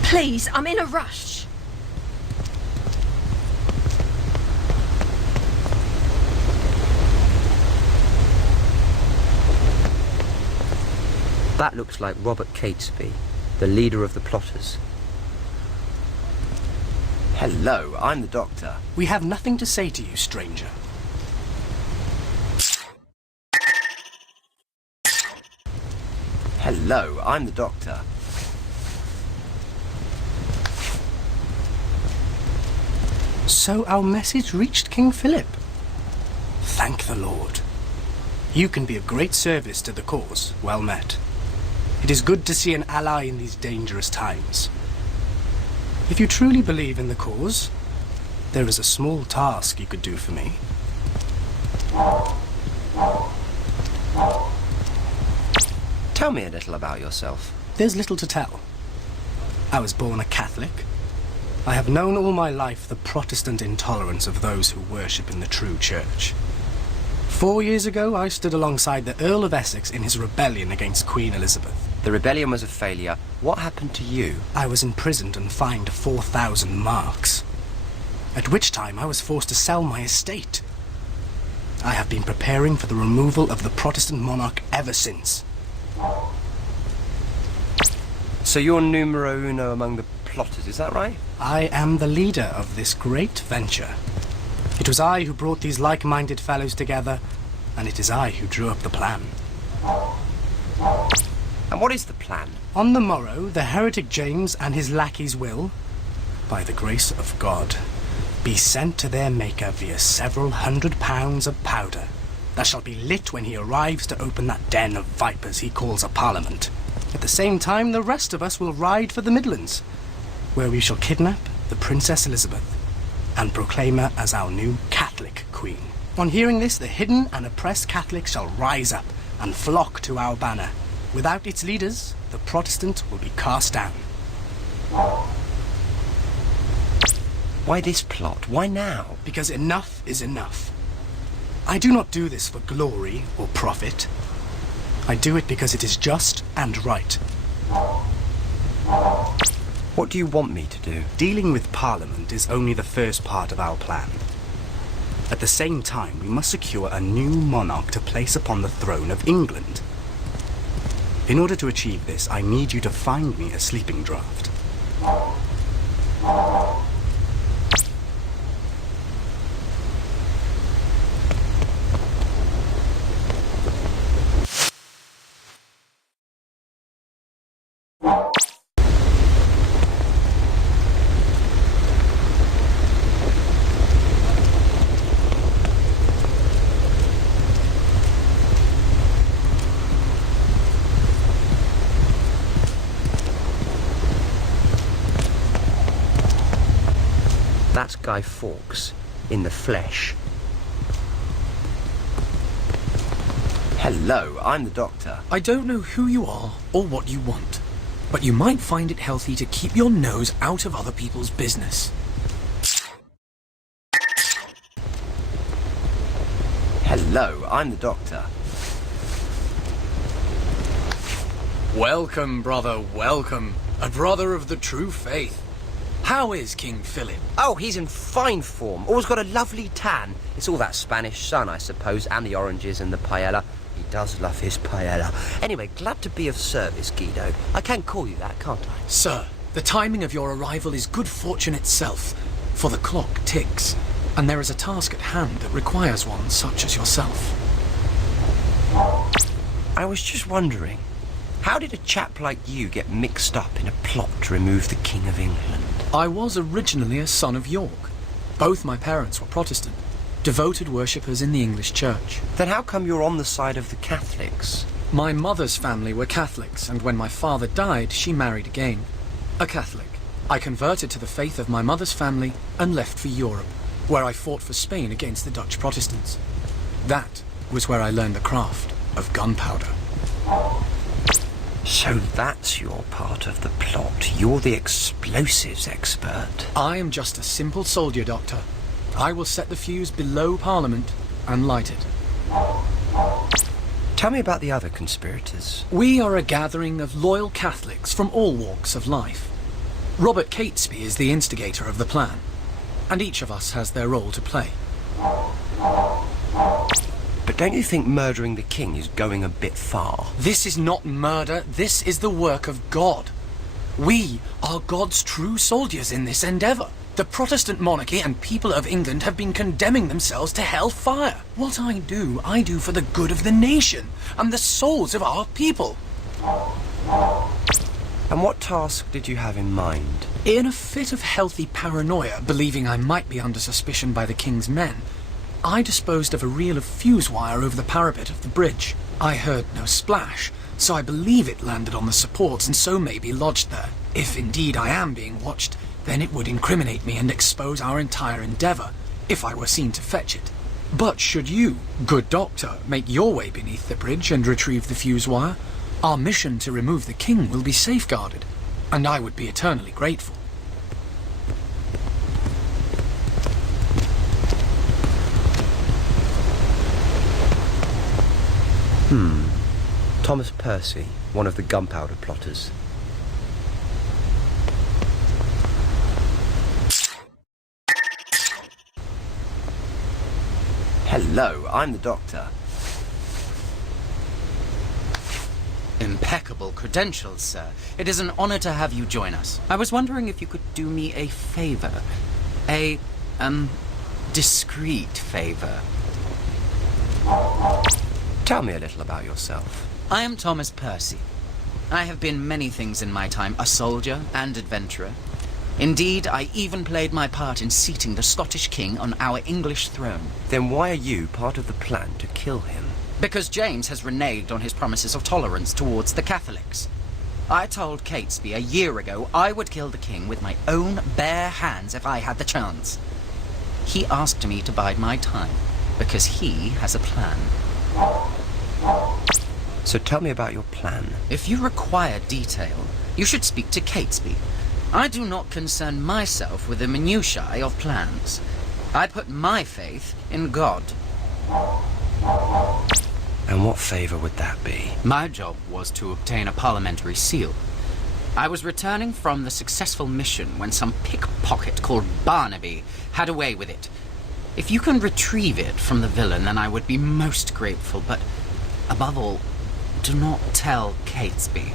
Please, I'm in a rush. That looks like Robert Catesby, the leader of the plotters. Hello, I'm the Doctor. We have nothing to say to you, stranger. Hello, I'm the Doctor. So our message reached King Philip. Thank the Lord. You can be of great service to the cause. Well met. It is good to see an ally in these dangerous times. If you truly believe in the cause, there is a small task you could do for me. Tell me a little about yourself. There's little to tell. I was born a Catholic. I have known all my life the Protestant intolerance of those who worship in the true church. 4 years ago, I stood alongside the Earl of Essex in his rebellion against Queen Elizabeth. The rebellion was a failure. What happened to you? I was imprisoned and fined 4,000 marks, at which time I was forced to sell my estate. I have been preparing for the removal of the Protestant monarch ever since. So you're numero uno among the plotters, is that right? I am the leader of this great venture. It was I who brought these like-minded fellows together, and it is I who drew up the plan. And what is the plan? On the morrow, the heretic James and his lackeys will, by the grace of God, be sent to their maker via several £100 of powder that shall be lit when he arrives to open that den of vipers he calls a parliament. At the same time, the rest of us will ride for the Midlands, where we shall kidnap the Princess Elizabeth and proclaim her as our new Catholic queen. On hearing this, the hidden and oppressed Catholics shall rise up and flock to our banner. Without its leaders, the Protestant will be cast down. Why this plot? Why now? Because enough is enough. I do not do this for glory or profit. I do it because it is just and right. What do you want me to do? Dealing with Parliament is only the first part of our plan. At the same time, we must secure a new monarch to place upon the throne of England. In order to achieve this, I need you to find me a sleeping draught. That's Guy Fawkes, in the flesh. Hello, I'm the doctor. I don't know who you are or what you want, but you might find it healthy to keep your nose out of other people's business. Hello, I'm the doctor. Welcome, brother, welcome. A brother of the true faith. How is King Philip? Oh, he's in fine form. Always got a lovely tan. It's all that Spanish sun, I suppose, and the oranges and the paella. He does love his paella. Anyway, glad to be of service, Guido. I can call you that, can't I? Sir, the timing of your arrival is good fortune itself, for the clock ticks, and there is a task at hand that requires one such as yourself. I was just wondering, how did a chap like you get mixed up in a plot to remove the King of England? I was originally a son of York. Both my parents were Protestant, devoted worshippers in the English Church. Then how come you're on the side of the Catholics? My mother's family were Catholics, and when my father died, she married again. A Catholic. I converted to the faith of my mother's family and left for Europe, where I fought for Spain against the Dutch Protestants. That was where I learned the craft of gunpowder. So that's your part of the plot. You're the explosives expert. I am just a simple soldier, Doctor. I will set the fuse below Parliament and light it. Tell me about the other conspirators. We are a gathering of loyal Catholics from all walks of life. Robert Catesby is the instigator of the plan, and each of us has their role to play. But don't you think murdering the king is going a bit far? This is not murder, this is the work of God. We are God's true soldiers in this endeavour. The Protestant monarchy and people of England have been condemning themselves to hellfire. What I do for the good of the nation and the souls of our people. And what task did you have in mind? In a fit of healthy paranoia, believing I might be under suspicion by the king's men, I disposed of a reel of fuse wire over the parapet of the bridge. I heard no splash, so I believe it landed on the supports and so may be lodged there. If indeed I am being watched, then it would incriminate me and expose our entire endeavour, if I were seen to fetch it. But should you, good doctor, make your way beneath the bridge and retrieve the fuse wire, our mission to remove the king will be safeguarded, and I would be eternally grateful. Thomas Percy, one of the gunpowder plotters. Hello, I'm the doctor. Impeccable credentials, sir. It is an honor to have you join us. I was wondering if you could do me a favor. A, discreet favor. Tell me a little about yourself. I am Thomas Percy. I have been many things in my time, a soldier and adventurer. Indeed, I even played my part in seating the Scottish king on our English throne. Then why are you part of the plan to kill him? Because James has reneged on his promises of tolerance towards the Catholics. I told Catesby a year ago I would kill the king with my own bare hands if I had the chance. He asked me to bide my time, because he has a plan. So tell me about your plan. If you require detail, you should speak to Catesby. I do not concern myself with the minutiae of plans. I put my faith in God. And what favour would that be? My job was to obtain a parliamentary seal. I was returning from the successful mission when some pickpocket called Barnaby had a way with it. If you can retrieve it from the villain, then I would be most grateful, but above all, do not tell Catesby.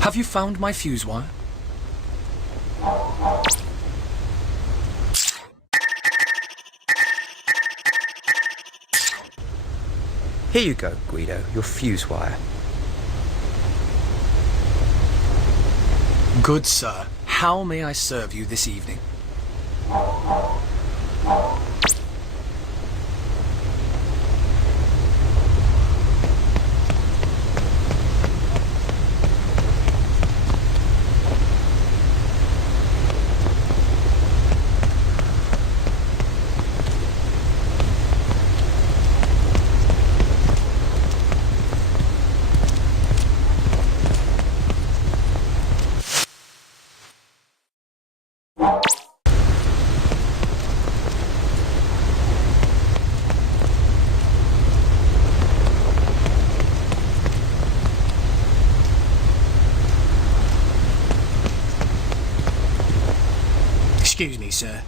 Have you found my fuse wire? Here you go, Guido, your fuse wire. Good sir, how may I serve you this evening? Excuse me, sir.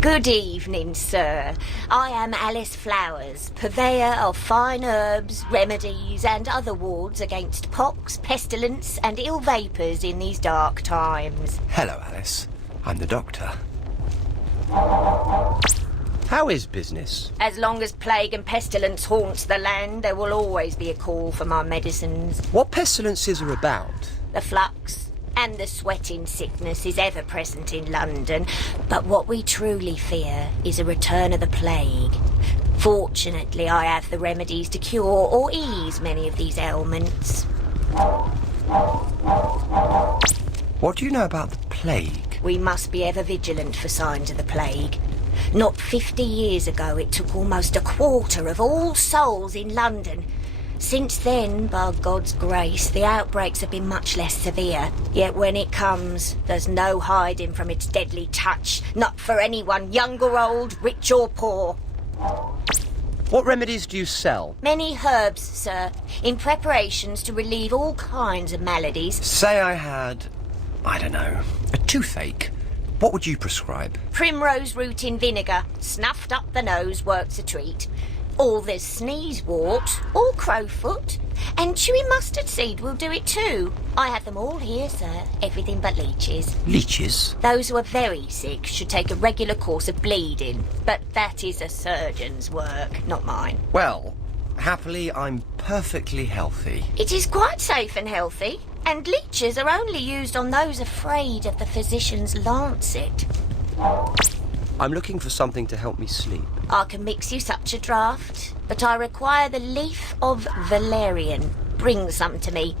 Good evening, sir. I am Alice Flowers, purveyor of fine herbs, remedies, and other wards against pox, pestilence, and ill vapours in these dark times. Hello, Alice. I'm the doctor. How is business? As long as plague and pestilence haunts the land, there will always be a call for my medicines. What pestilences are about? The flux and the sweating sickness is ever present in London, but what we truly fear is a return of the plague. Fortunately, I have the remedies to cure or ease many of these ailments. What do you know about the plague? We must be ever vigilant for signs of the plague. Not 50 years ago, it took almost a quarter of all souls in London. Since then, by God's grace, the outbreaks have been much less severe. Yet when it comes, there's no hiding from its deadly touch. Not for anyone, young or old, rich or poor. What remedies do you sell? Many herbs, sir, in preparations to relieve all kinds of maladies. Say I had, I don't know, a toothache. What would you prescribe? Primrose root in vinegar, snuffed up the nose, works a treat. Or there's sneezewort, or crowfoot, and chewy mustard seed will do it too. I have them all here, sir, everything but leeches. Leeches? Those who are very sick should take a regular course of bleeding, but that is a surgeon's work, not mine. Well, happily, I'm perfectly healthy. It is quite safe and healthy, and leeches are only used on those afraid of the physician's lancet. I'm looking for something to help me sleep. I can mix you such a draught, but I require the leaf of valerian. Bring some to me.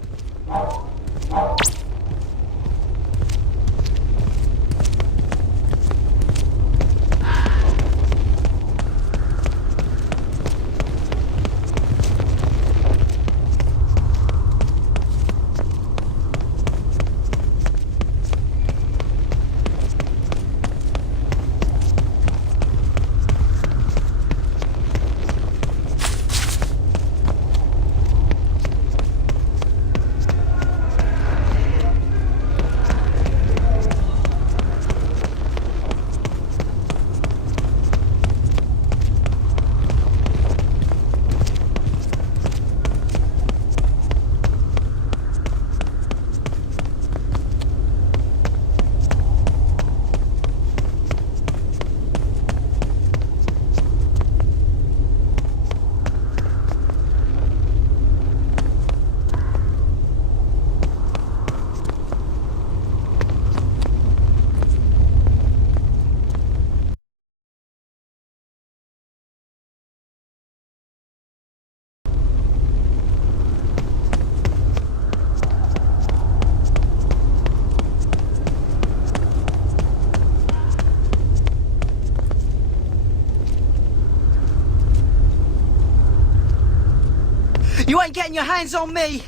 You ain't getting your hands on me!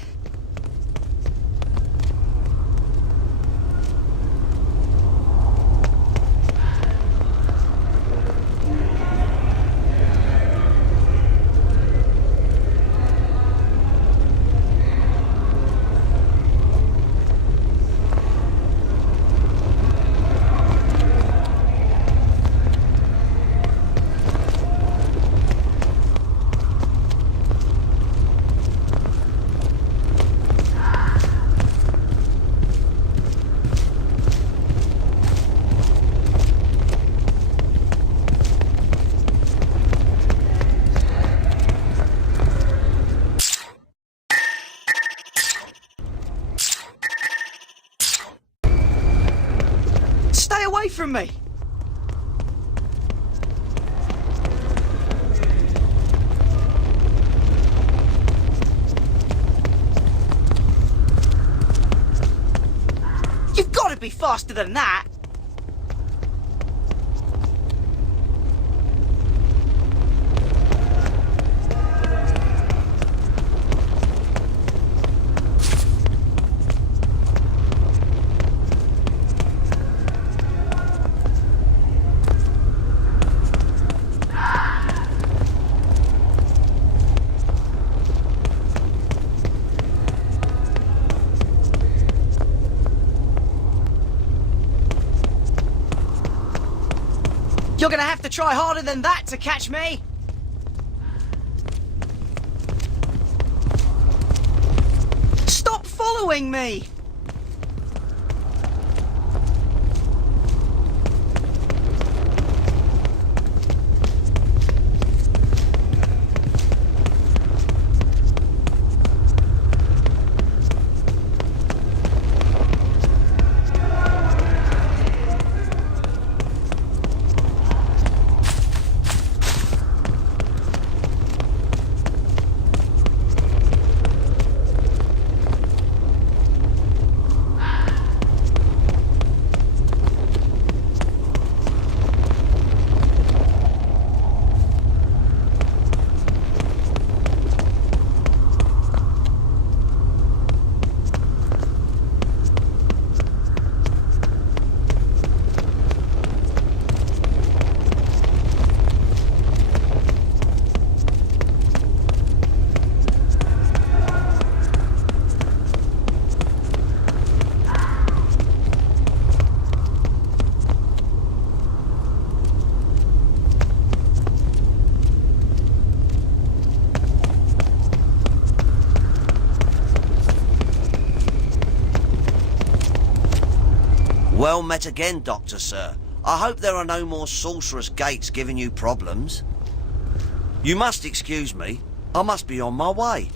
Stay away from me! You've got to be faster than that! You're gonna have to try harder than that to catch me! Stop following me! Well met again, Doctor, sir. I hope there are no more sorcerous gates giving you problems. You must excuse me. I must be on my way.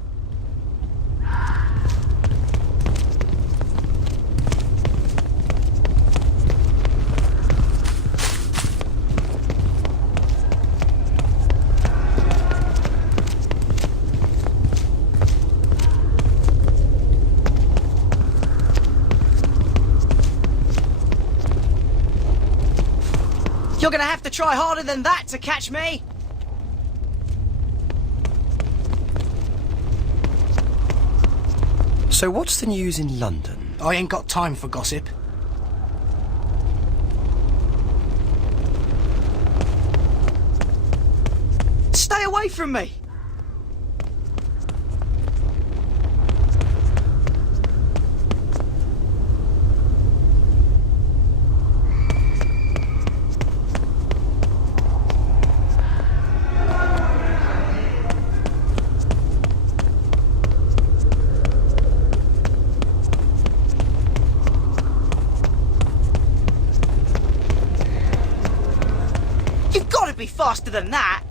You're gonna have to try harder than that to catch me! So what's the news in London? I ain't got time for gossip. Stay away from me! You've got to be faster than that!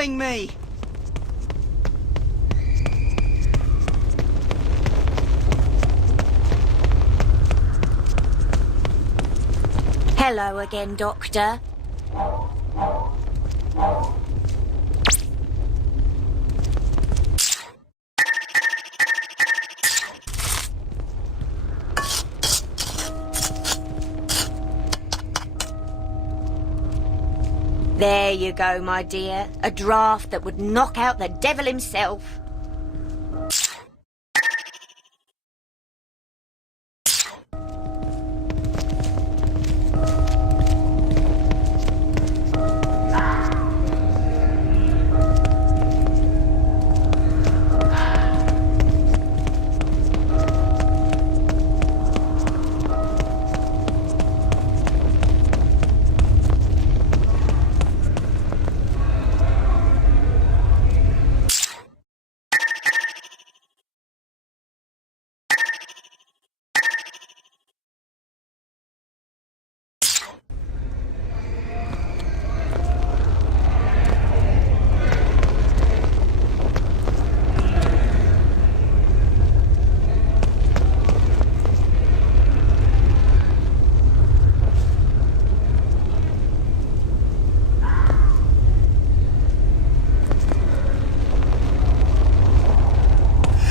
Me. Hello again, Doctor. There you go, my dear. A draft that would knock out the devil himself.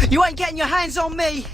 You ain't getting your hands on me!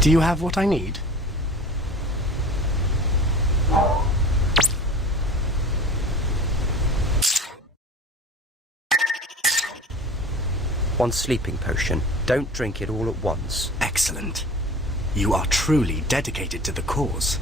Do you have what I need? One sleeping potion. Don't drink it all at once. Excellent. You are truly dedicated to the cause.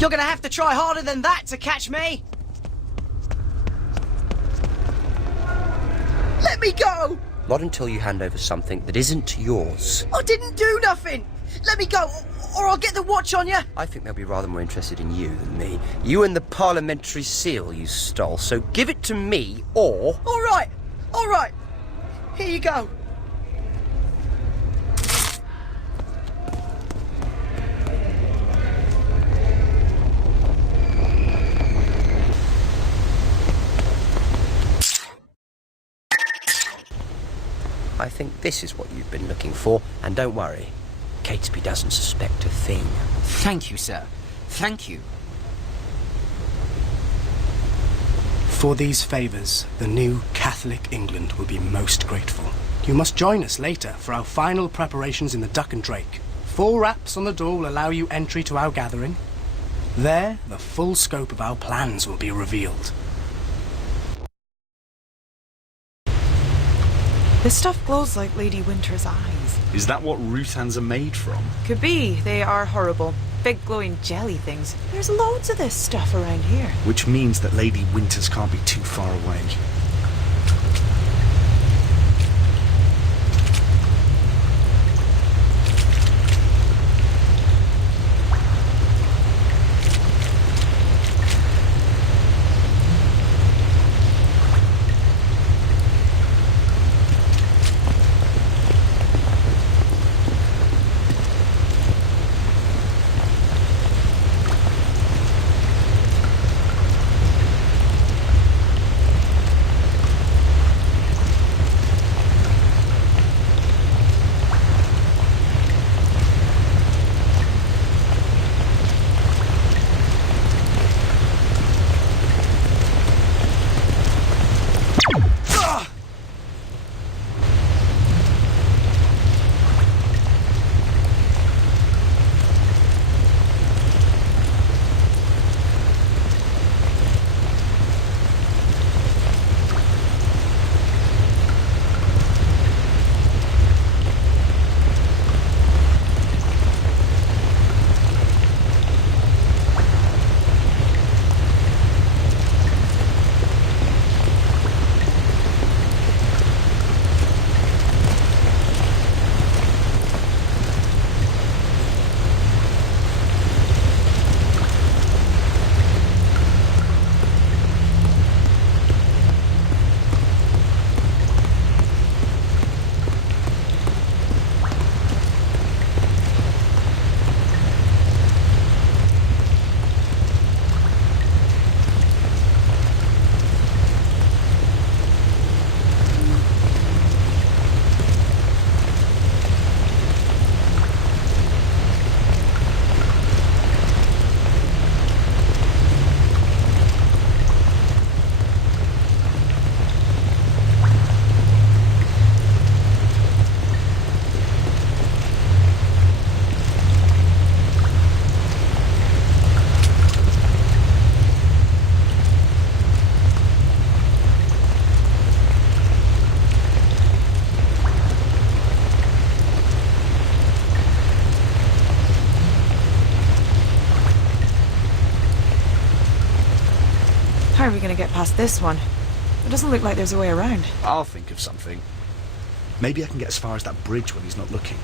You're gonna have to try harder than that to catch me! Let me go! Not until you hand over something that isn't yours. I didn't do nothing! Let me go, or I'll get the watch on you! I think they'll be rather more interested in you than me. You and the parliamentary seal you stole, so give it to me, or... All right! Here you go. I think this is what you've been looking for, and don't worry, Catesby doesn't suspect a thing. Thank you, sir. Thank you. For these favours, the new Catholic England will be most grateful. You must join us later for our final preparations in the Duck and Drake. 4 raps on the door will allow you entry to our gathering. There, the full scope of our plans will be revealed. This stuff glows like Lady Winter's eyes. Is that what Rutans are made from? Could be. They are horrible. Big glowing jelly things. There's loads of this stuff around here. Which means that Lady Winters can't be too far away. How are we going to get past this one? It doesn't look like there's a way around. I'll think of something. Maybe I can get as far as that bridge when he's not looking.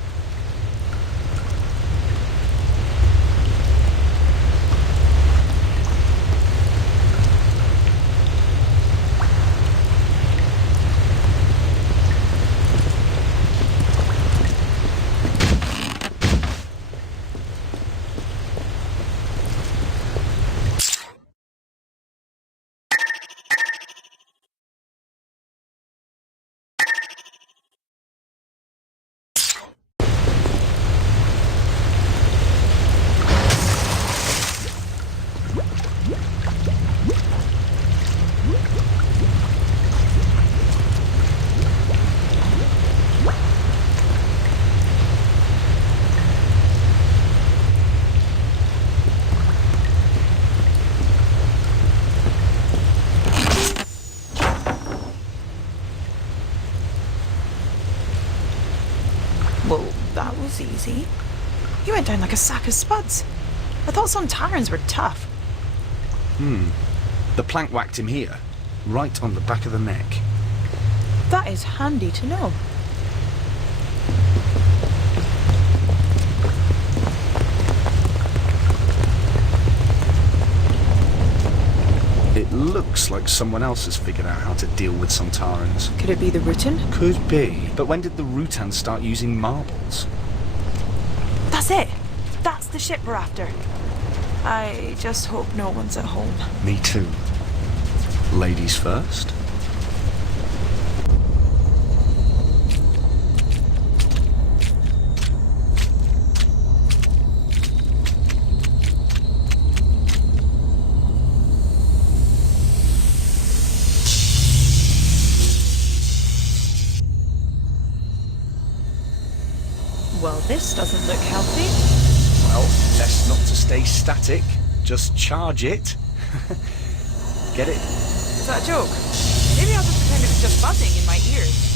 Well, that was easy. You went down like a sack of spuds. I thought some Tarans were tough. The plank whacked him here, right on the back of the neck. That is handy to know. It looks like someone else has figured out how to deal with some Tarans. Could it be the Rutan? Could be. But when did the Rutan start using marbles? That's it. That's the ship we're after. I just hope no one's at home. Me too. Ladies first. Well, this doesn't look healthy. Well, best not to stay static. Just charge it. Get it? Is that a joke? Maybe I'll just pretend it was just buzzing in my ears.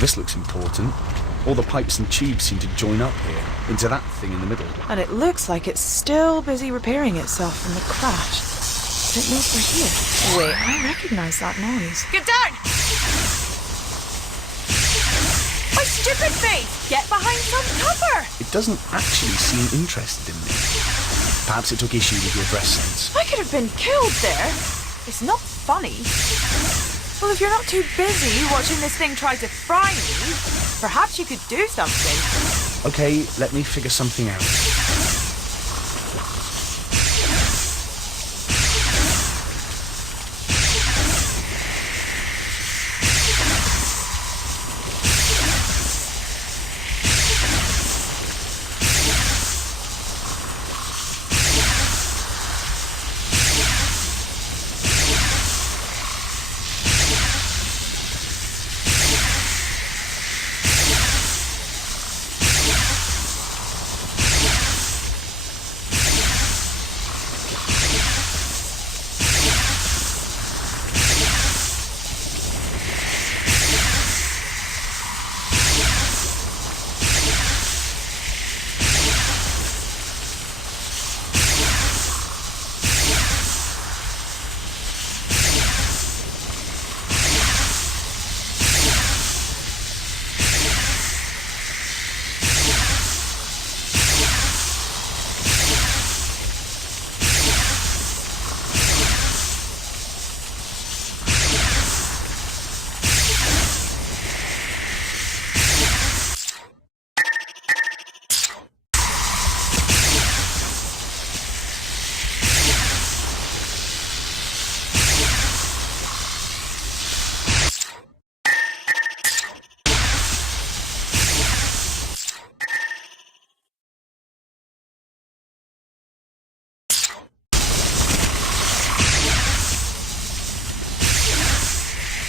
this looks important. All the pipes and tubes seem to join up here, into that thing in the middle. And it looks like it's still busy repairing itself from the crash. But it knows we're here. Wait, I recognise that noise. Get down! My stupid face! Get behind some cover! It doesn't actually seem interested in me. Perhaps it took issue with your dress sense. I could have been killed there. It's not funny. Well, if you're not too busy watching this thing try to fry me, perhaps you could do something. Okay, let me figure something out.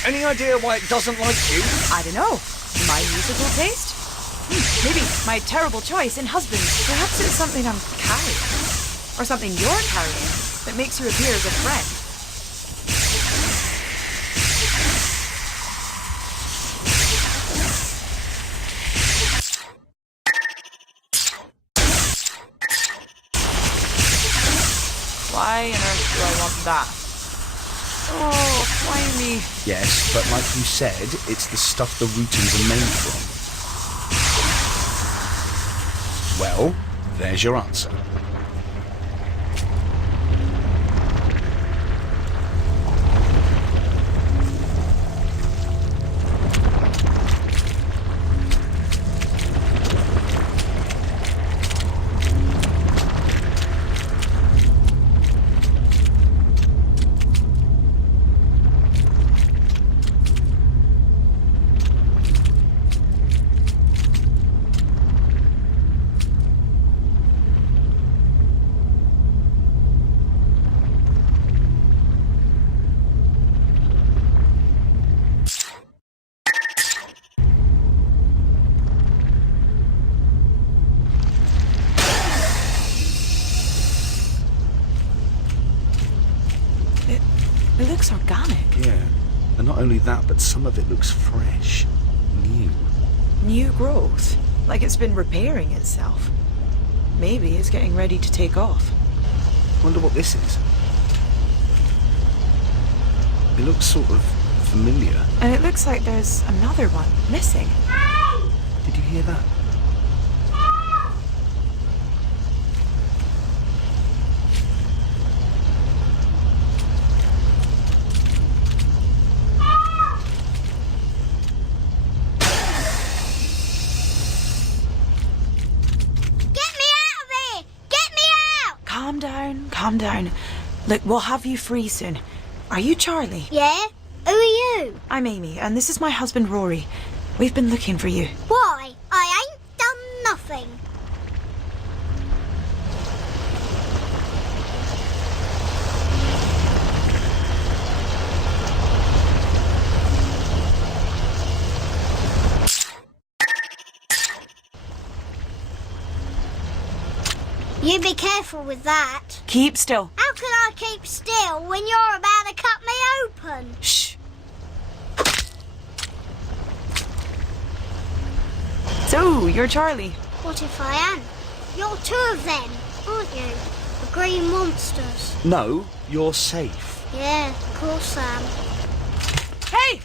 Any idea why it doesn't like you? I don't know. My musical taste? Maybe my terrible choice in husbands. Perhaps it's something I'm carrying. Or something you're carrying that makes you appear as a friend. Why on earth do I want that? Oh, slimy. Yes, but like you said, it's the stuff the Routons are made from. Well, there's your answer. It looks organic. Yeah, and not only that, but some of it looks fresh, new. New growth. Like it's been repairing itself. Maybe it's getting ready to take off. Wonder what this is. It looks sort of familiar. And it looks like there's another one missing. Did you hear that? Calm down. Look, we'll have you free soon. Are you Charlie? Yeah? Who are you? I'm Amy, and this is my husband Rory. We've been looking for you. Why? I ain't done nothing. You be careful with that. Keep still. How can I keep still when you're about to cut me open? Shh. So, you're Charlie. What if I am? You're two of them, aren't you? The green monsters. No, you're safe. Yeah, of course I am. Hey!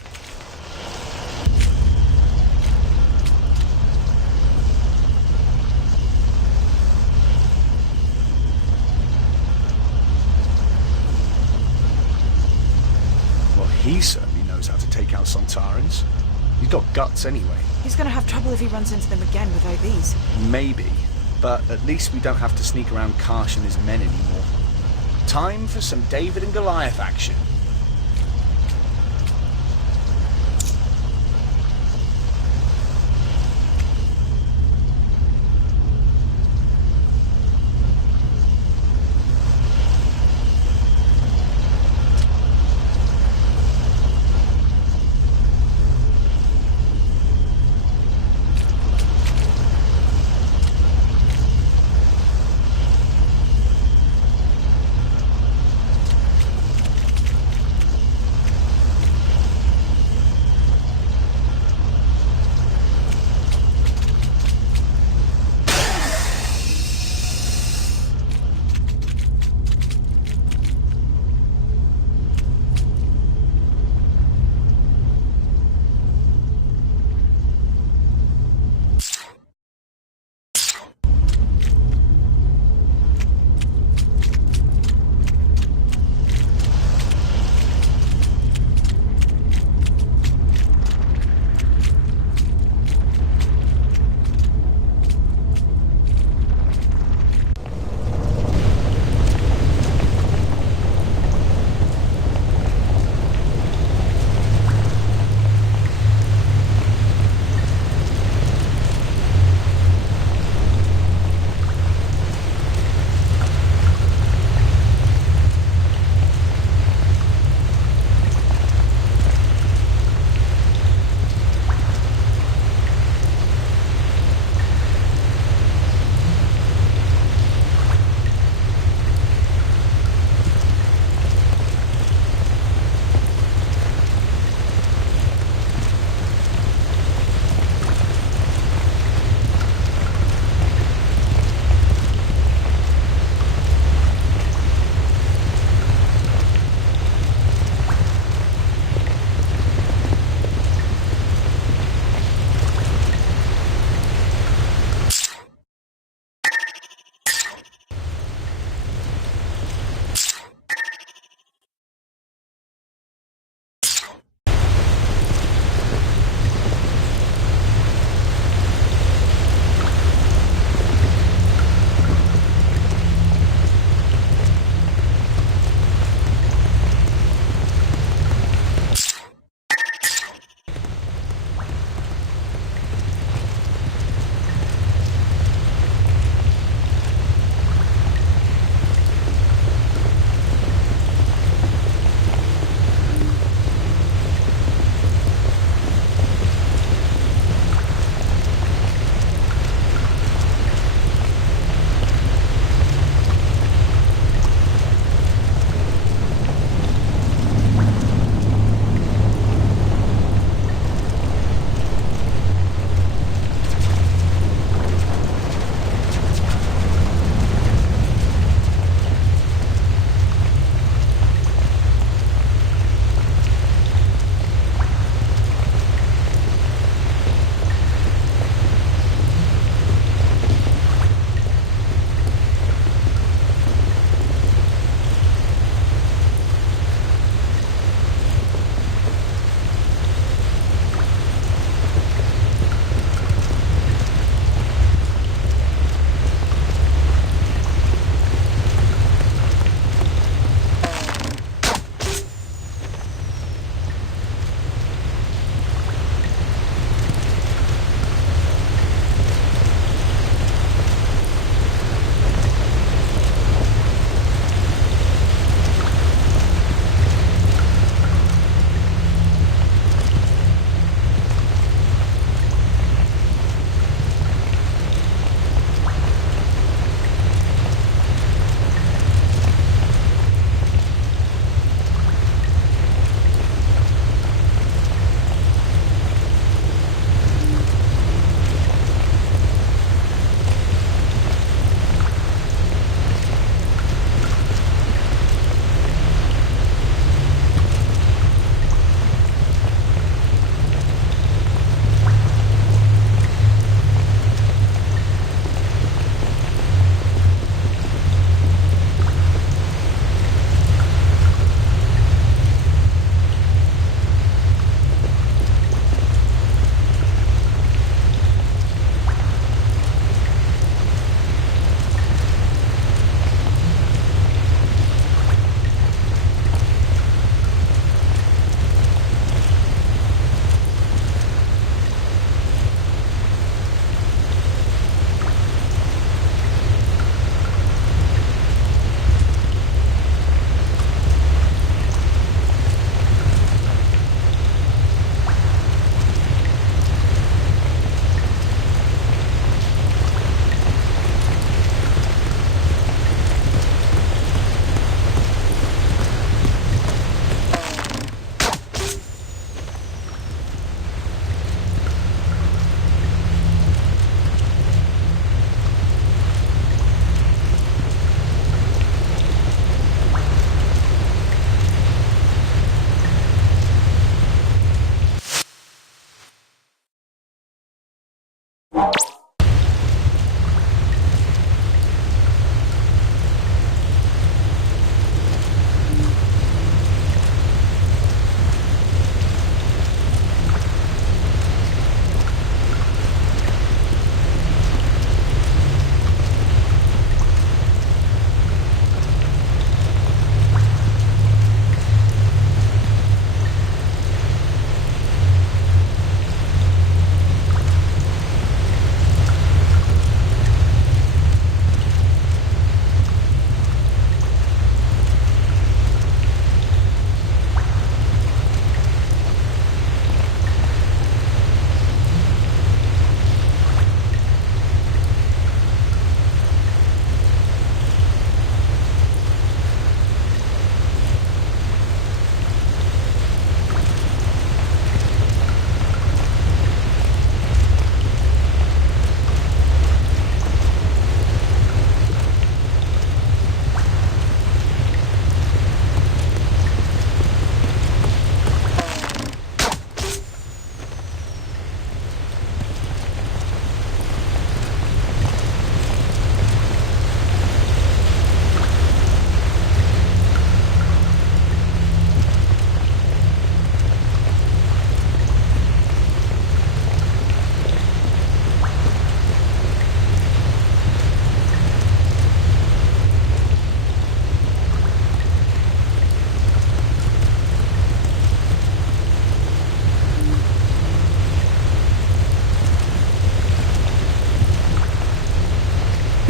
Well, he certainly knows how to take out Sontarans. He's got guts anyway. He's gonna have trouble if he runs into them again without these. Maybe, but at least we don't have to sneak around Karsh and his men anymore. Time for some David and Goliath action.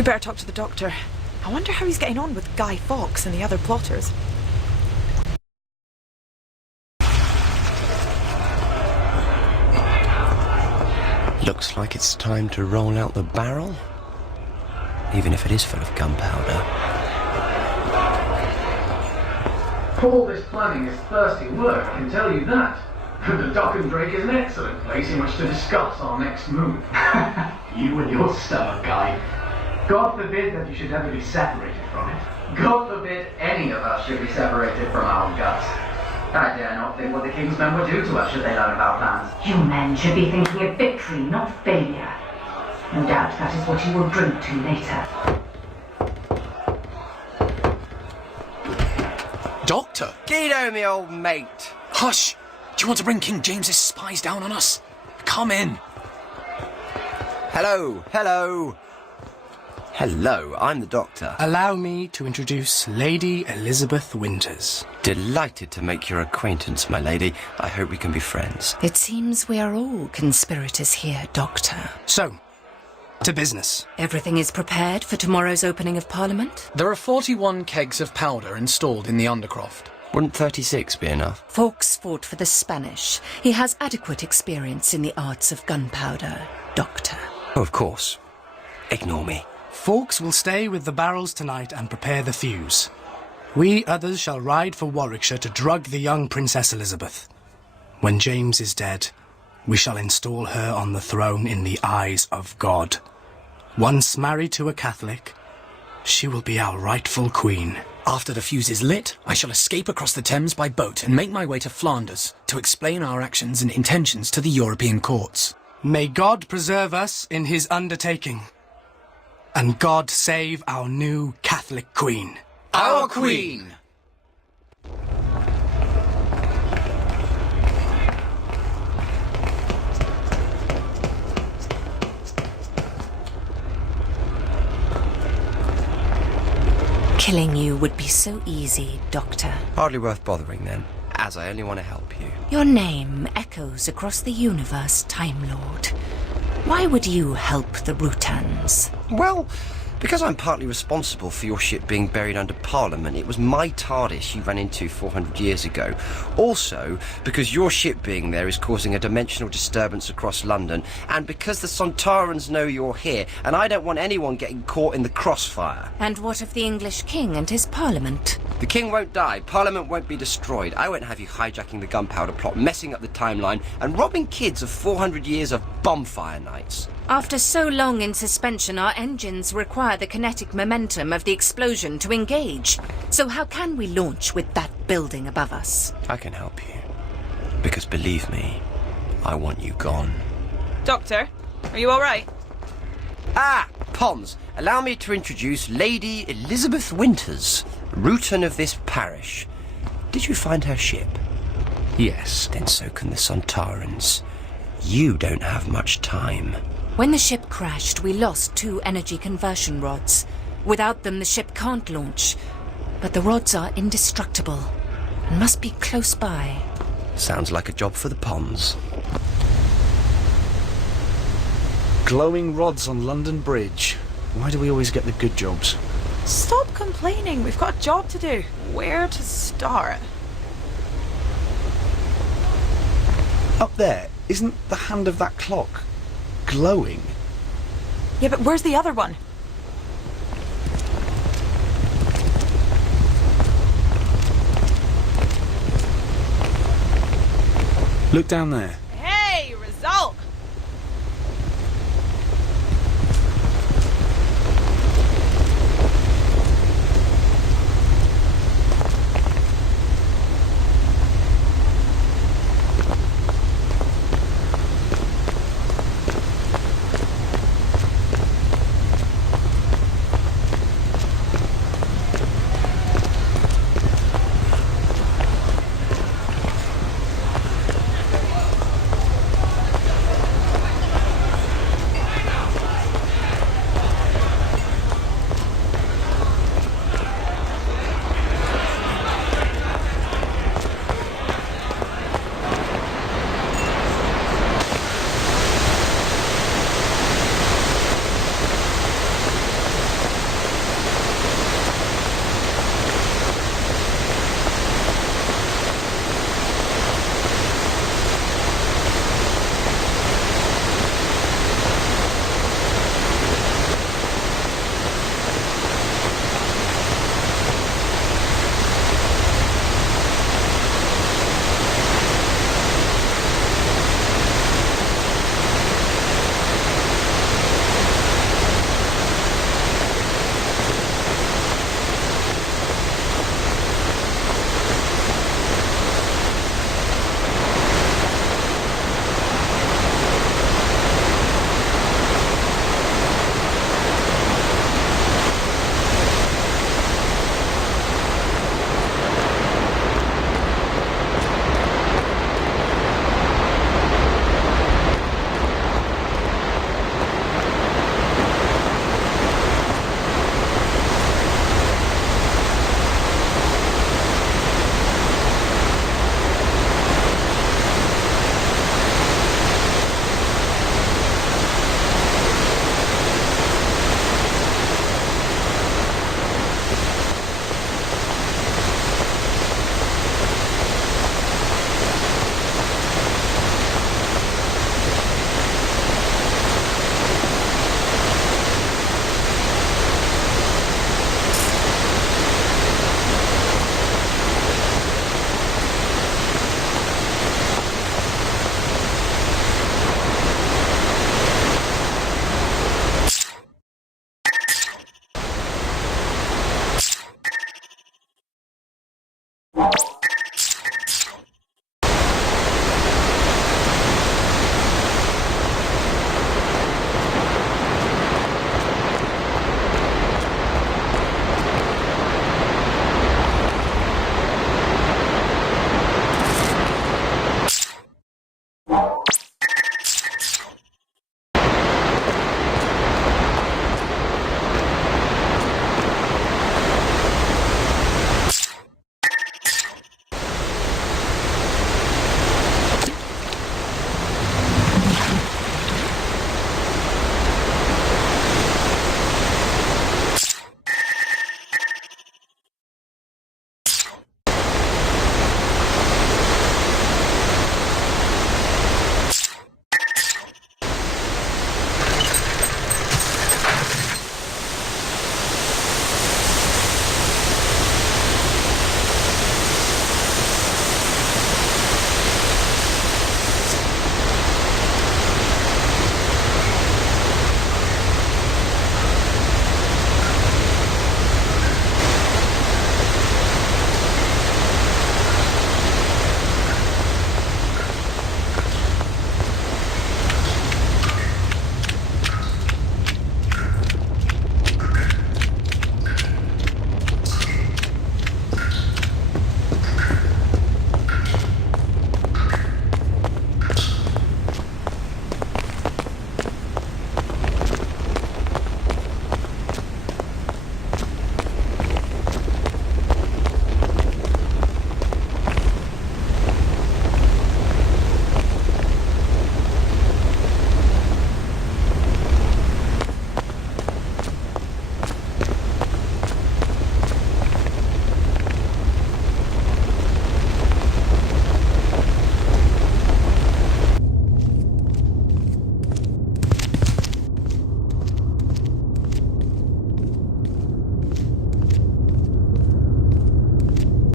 better talk to the doctor. I wonder how he's getting on with Guy Fawkes and the other plotters. Looks like it's time to roll out the barrel. Even if it is full of gunpowder. All this planning is thirsty work, I can tell you that. The Dock and Drake is an excellent place in which to discuss our next move. You and your stomach, Guy. God forbid that you should ever be separated from it. God forbid any of us should be separated from our guts. I dare not think what the King's men would do to us should they learn of our plans. You men should be thinking of victory, not failure. No doubt that is what you will drink to later. Doctor! Guido, me old mate! Hush! Do you want to bring King James's spies down on us? Come in! Hello, hello! Hello, I'm the doctor. Allow me to introduce Lady Elizabeth Winters. Delighted to make your acquaintance, my lady. I hope we can be friends. It seems we are all conspirators here, Doctor. So, to business. Everything is prepared for tomorrow's opening of Parliament? There are 41 kegs of powder installed in the Undercroft. Wouldn't 36 be enough? Fawkes fought for the Spanish. He has adequate experience in the arts of gunpowder, Doctor. Oh, of course. Ignore me. Fawkes will stay with the barrels tonight and prepare the fuse. We others shall ride for Warwickshire to drug the young Princess Elizabeth. When James is dead, we shall install her on the throne in the eyes of God. Once married to a Catholic, she will be our rightful queen. After the fuse is lit, I shall escape across the Thames by boat and make my way to Flanders to explain our actions and intentions to the European courts. May God preserve us in his undertaking. And God save our new Catholic queen. Our queen! Killing you would be so easy, Doctor. Hardly worth bothering then, as I only want to help you. Your name echoes across the universe, Time Lord. Why would you help the Rutans? Well, because I'm partly responsible for your ship being buried under Parliament, it was my TARDIS you ran into 400 years ago. Also, because your ship being there is causing a dimensional disturbance across London, and because the Sontarans know you're here, and I don't want anyone getting caught in the crossfire. And what of the English king and his Parliament? The king won't die, Parliament won't be destroyed. I won't have you hijacking the gunpowder plot, messing up the timeline, and robbing kids of 400 years of bonfire nights. After so long in suspension, our engines require the kinetic momentum of the explosion to engage. So how can we launch with that building above us? I can help you. Because believe me, I want you gone. Doctor, are you all right? Ah, Pons, allow me to introduce Lady Elizabeth Winters, Rutan of this parish. Did you find her ship? Yes. Then so can the Sontarans. You don't have much time. When the ship crashed, we lost 2 energy conversion rods. Without them, the ship can't launch. But the rods are indestructible and must be close by. Sounds like a job for the Pons. Glowing rods on London Bridge. Why do we always get the good jobs? Stop complaining. We've got a job to do. Where to start? Up there, isn't the hand of that clock glowing? Yeah, but where's the other one? Look down there.